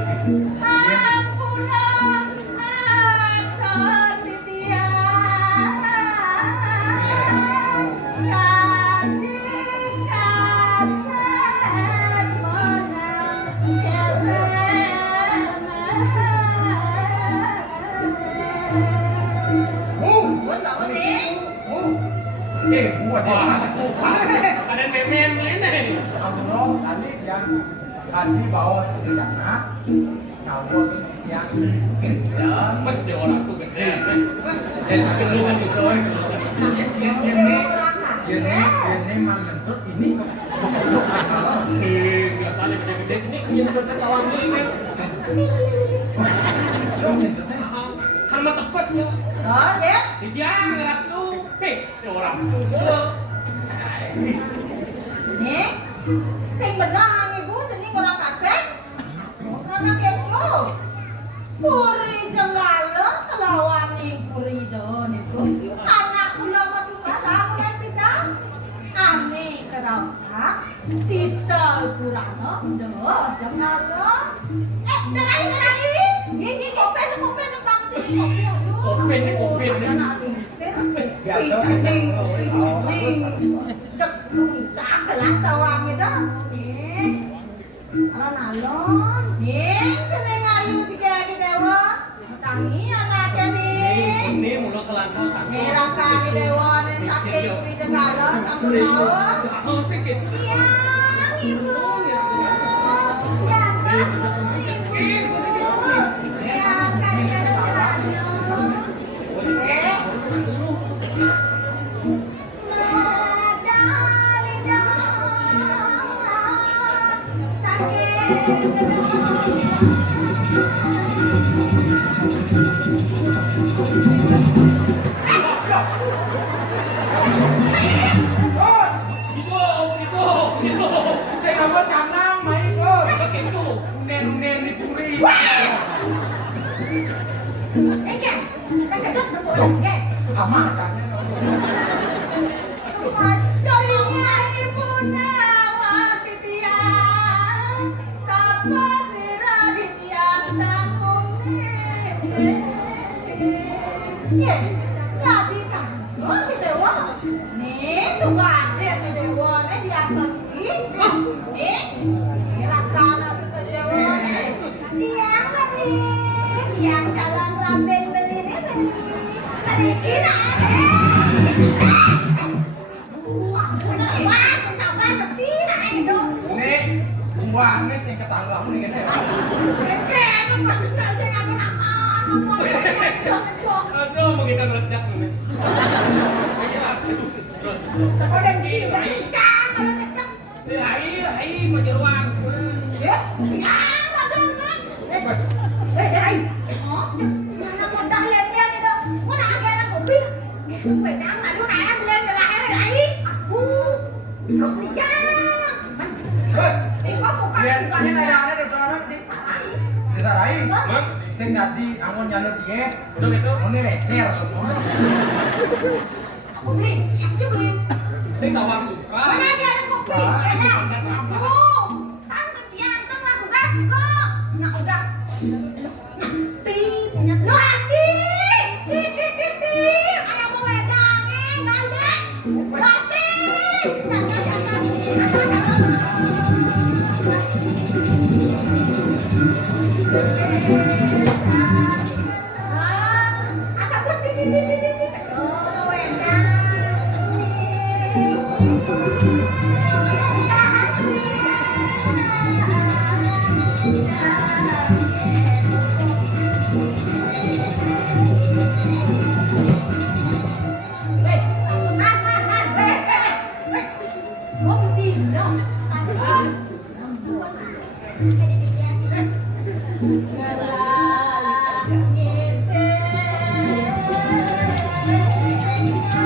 Buat Ada memen ini. Abro tadi yang tadi bawa sendiriana ngawur yang kencang Mas dia orang tuh gede. dan Gendut itu. ini mang gendut ini kalau Si biasanya gede-gede ini gendut kawan ini. dong gendutnya Karena tepas ya. Dia ngerak tuh. Dia orang tuh. Nih, sing benang ibu jadi orang kasih. Orang kepo. Puri jenggalon kelawani puri don itu. Anak kula madu kalah mulai pindah. Ane kerasa titel purana do jenggalon. Dengai. Gini kopi bang jadi kopi. Kopi. Anak lusir. Ijening. Cek tak kelas tawang itu. Alon-alon. Jeneng ayu jika dewa. Tangi anaknya nih. Ini mulut kelantau satu. Rasane dewa nek sakit kuwi tegalo sampun taun. Oh, sakit. Iya. Gitu. saya nggak mau canang main kok Begitu. unen di puri ama canang yang calon ramen beli ini tadi kira wah sabar sepi itu nek uangnya sih ketanggung nih kan Aduh, mau kita meledak nih. sekolah ini kencang kalau kencang Hai, menyeruak. ya aduh đây nó còn đau lên nha cái đó muốn ăn cái nó cũng biết đừng phải ăn mà đứa này ăn lên rồi lại đấy nó bị da đi có một con Biar còn ini nanya ada dokter đi xả lại desa rai Mang, sing dadi angon nyanut dia betul itu. ini leser không đi chẳng giúp liền Saya tawar suka. mana dia ada kopi ada aduh tan ketian tan aku kasih kok nah udah Nasti, nasi, ayam mau wedangnya, nggak nasi, asal putih, oh wedang. Hãy subscribe cho kênh Ghiền Mì Gõ để không bỏ lỡ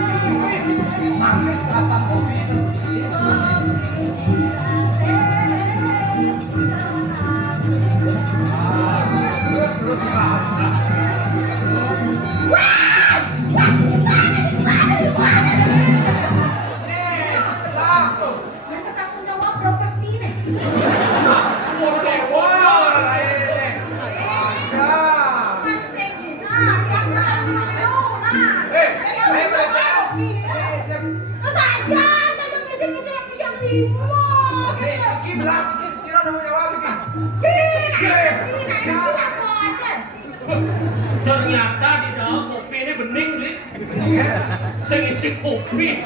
Imo. Iki belas iki sira nang jawab iki. Ternyata di dalam kopi ini bening nih. Sing isi kopi.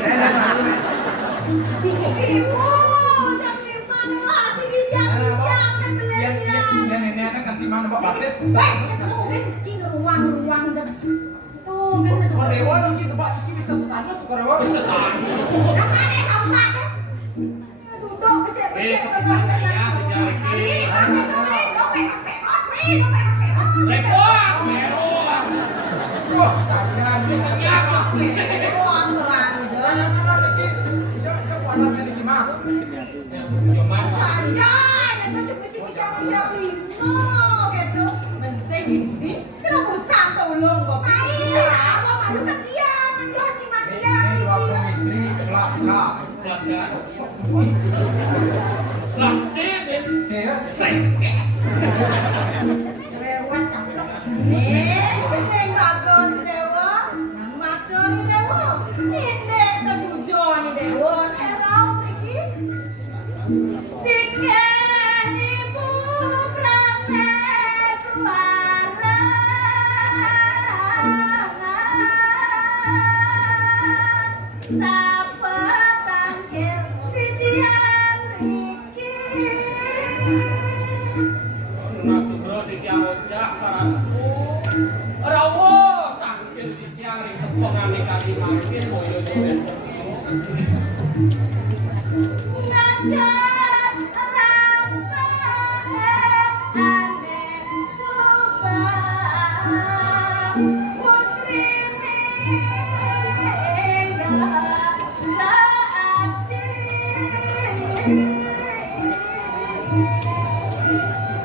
Imo, jam 5 hati siang-siang dan belanja. Nenek kan ganti mana Mbak Batis? Tuh, kan ruang dan tuh kan. Korewa iki tempat iki bisa status korewa. Bisa tanya. Makane sampai kan. Duduk bisa. Sepisah ya, kejar lagi. Lekor, merah. Wah, sakian. Kelas kan? Kelas C deh. Cek. Nas bro di tiang ojak karanku. Rawo tampil di tiang di kepengane kaki makin boyo joget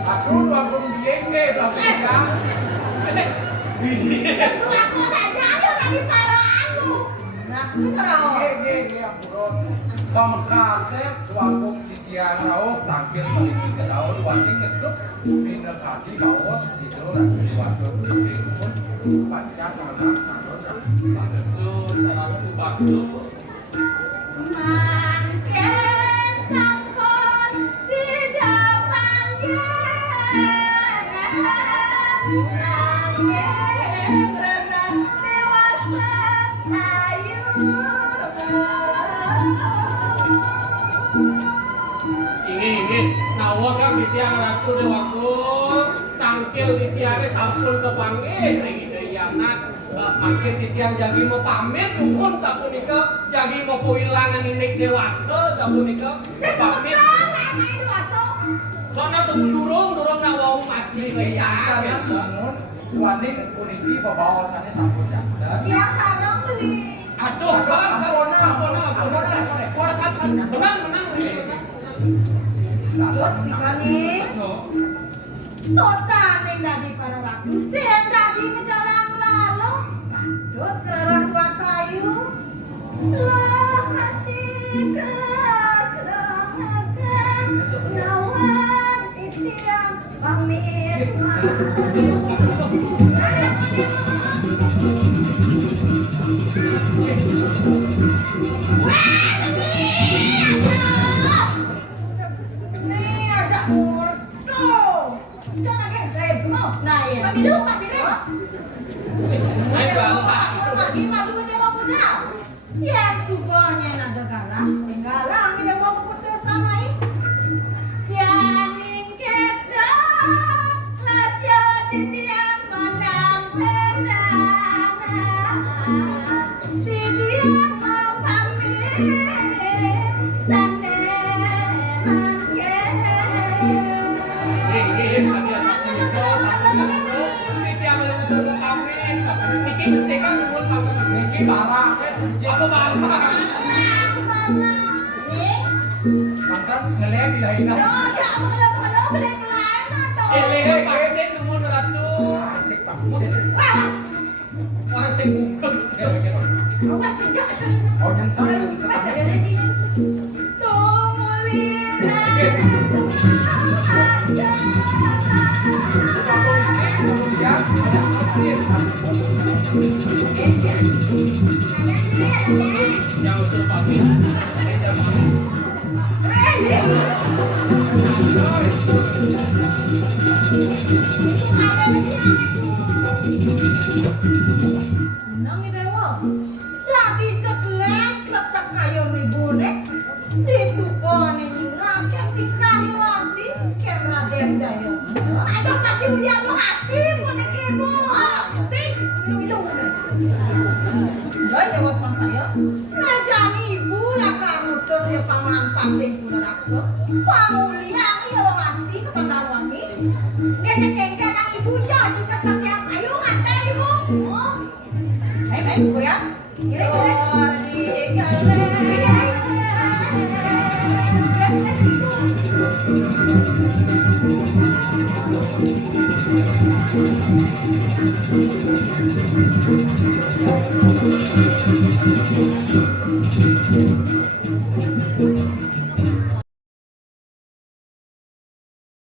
Aku bienge belakang. Aku saja ada tadi karaanmu. Nah, itu kalau Pamekaset waktu cician rauh tampil memiliki kedaun wanding ngeduk dina kadi kaos itu lagi waktu cicing pun panjang menang namun betul terlalu bagus. Mangken sampun sida panggen nanging renang dewasa ayu. Ini nawa kan di tiang ratu dewaku tangkil di tiangnya sampun kepanggil lagi anak makin di tiang jadi mau pamit nuhun sapunika jadi mau puilangan ini dewasa sapunika pamit karena durung nawa mas di yang bangun wanding uniki bawasannya sampun jantan Yang sarung beli. aduh menang Buat pikani. Soda ning dadi para waktu sen dadi menjalang lalu. Badut kerarah wasayu. Lah pasti keselamakan nawan itiang pamit. Nah ya. Pemilu Pak Bire. Malu dewa muda. Yang subahnya nada galah, tinggalang dewa muda samai. Yang ingketa lasya titiang menang penang. Titiang mau pamit sande mangke. Niki barang Apa barang? mantan ngelek di lain Ele vaksin nuhun ratu. cek vaksin Orang sing bukan. oh yang sama setengah Yang usul pamit. Nang dewa. Lagi ceklek letak kayu ribune. Disupone nyingake tikahi wasti keraden jaya. Aduh pasti udah lu hati bonek ibu. Pasti minum. Doi dewa sang saya. Rajani ibu lah kamu terus ya panglampak deh kuda raksa. Pangulihan iya lo pasti kependaruan nih. Dia cekengkel yang ibu jadi cepat yang ayo nganter ibu. Ayo kuliah.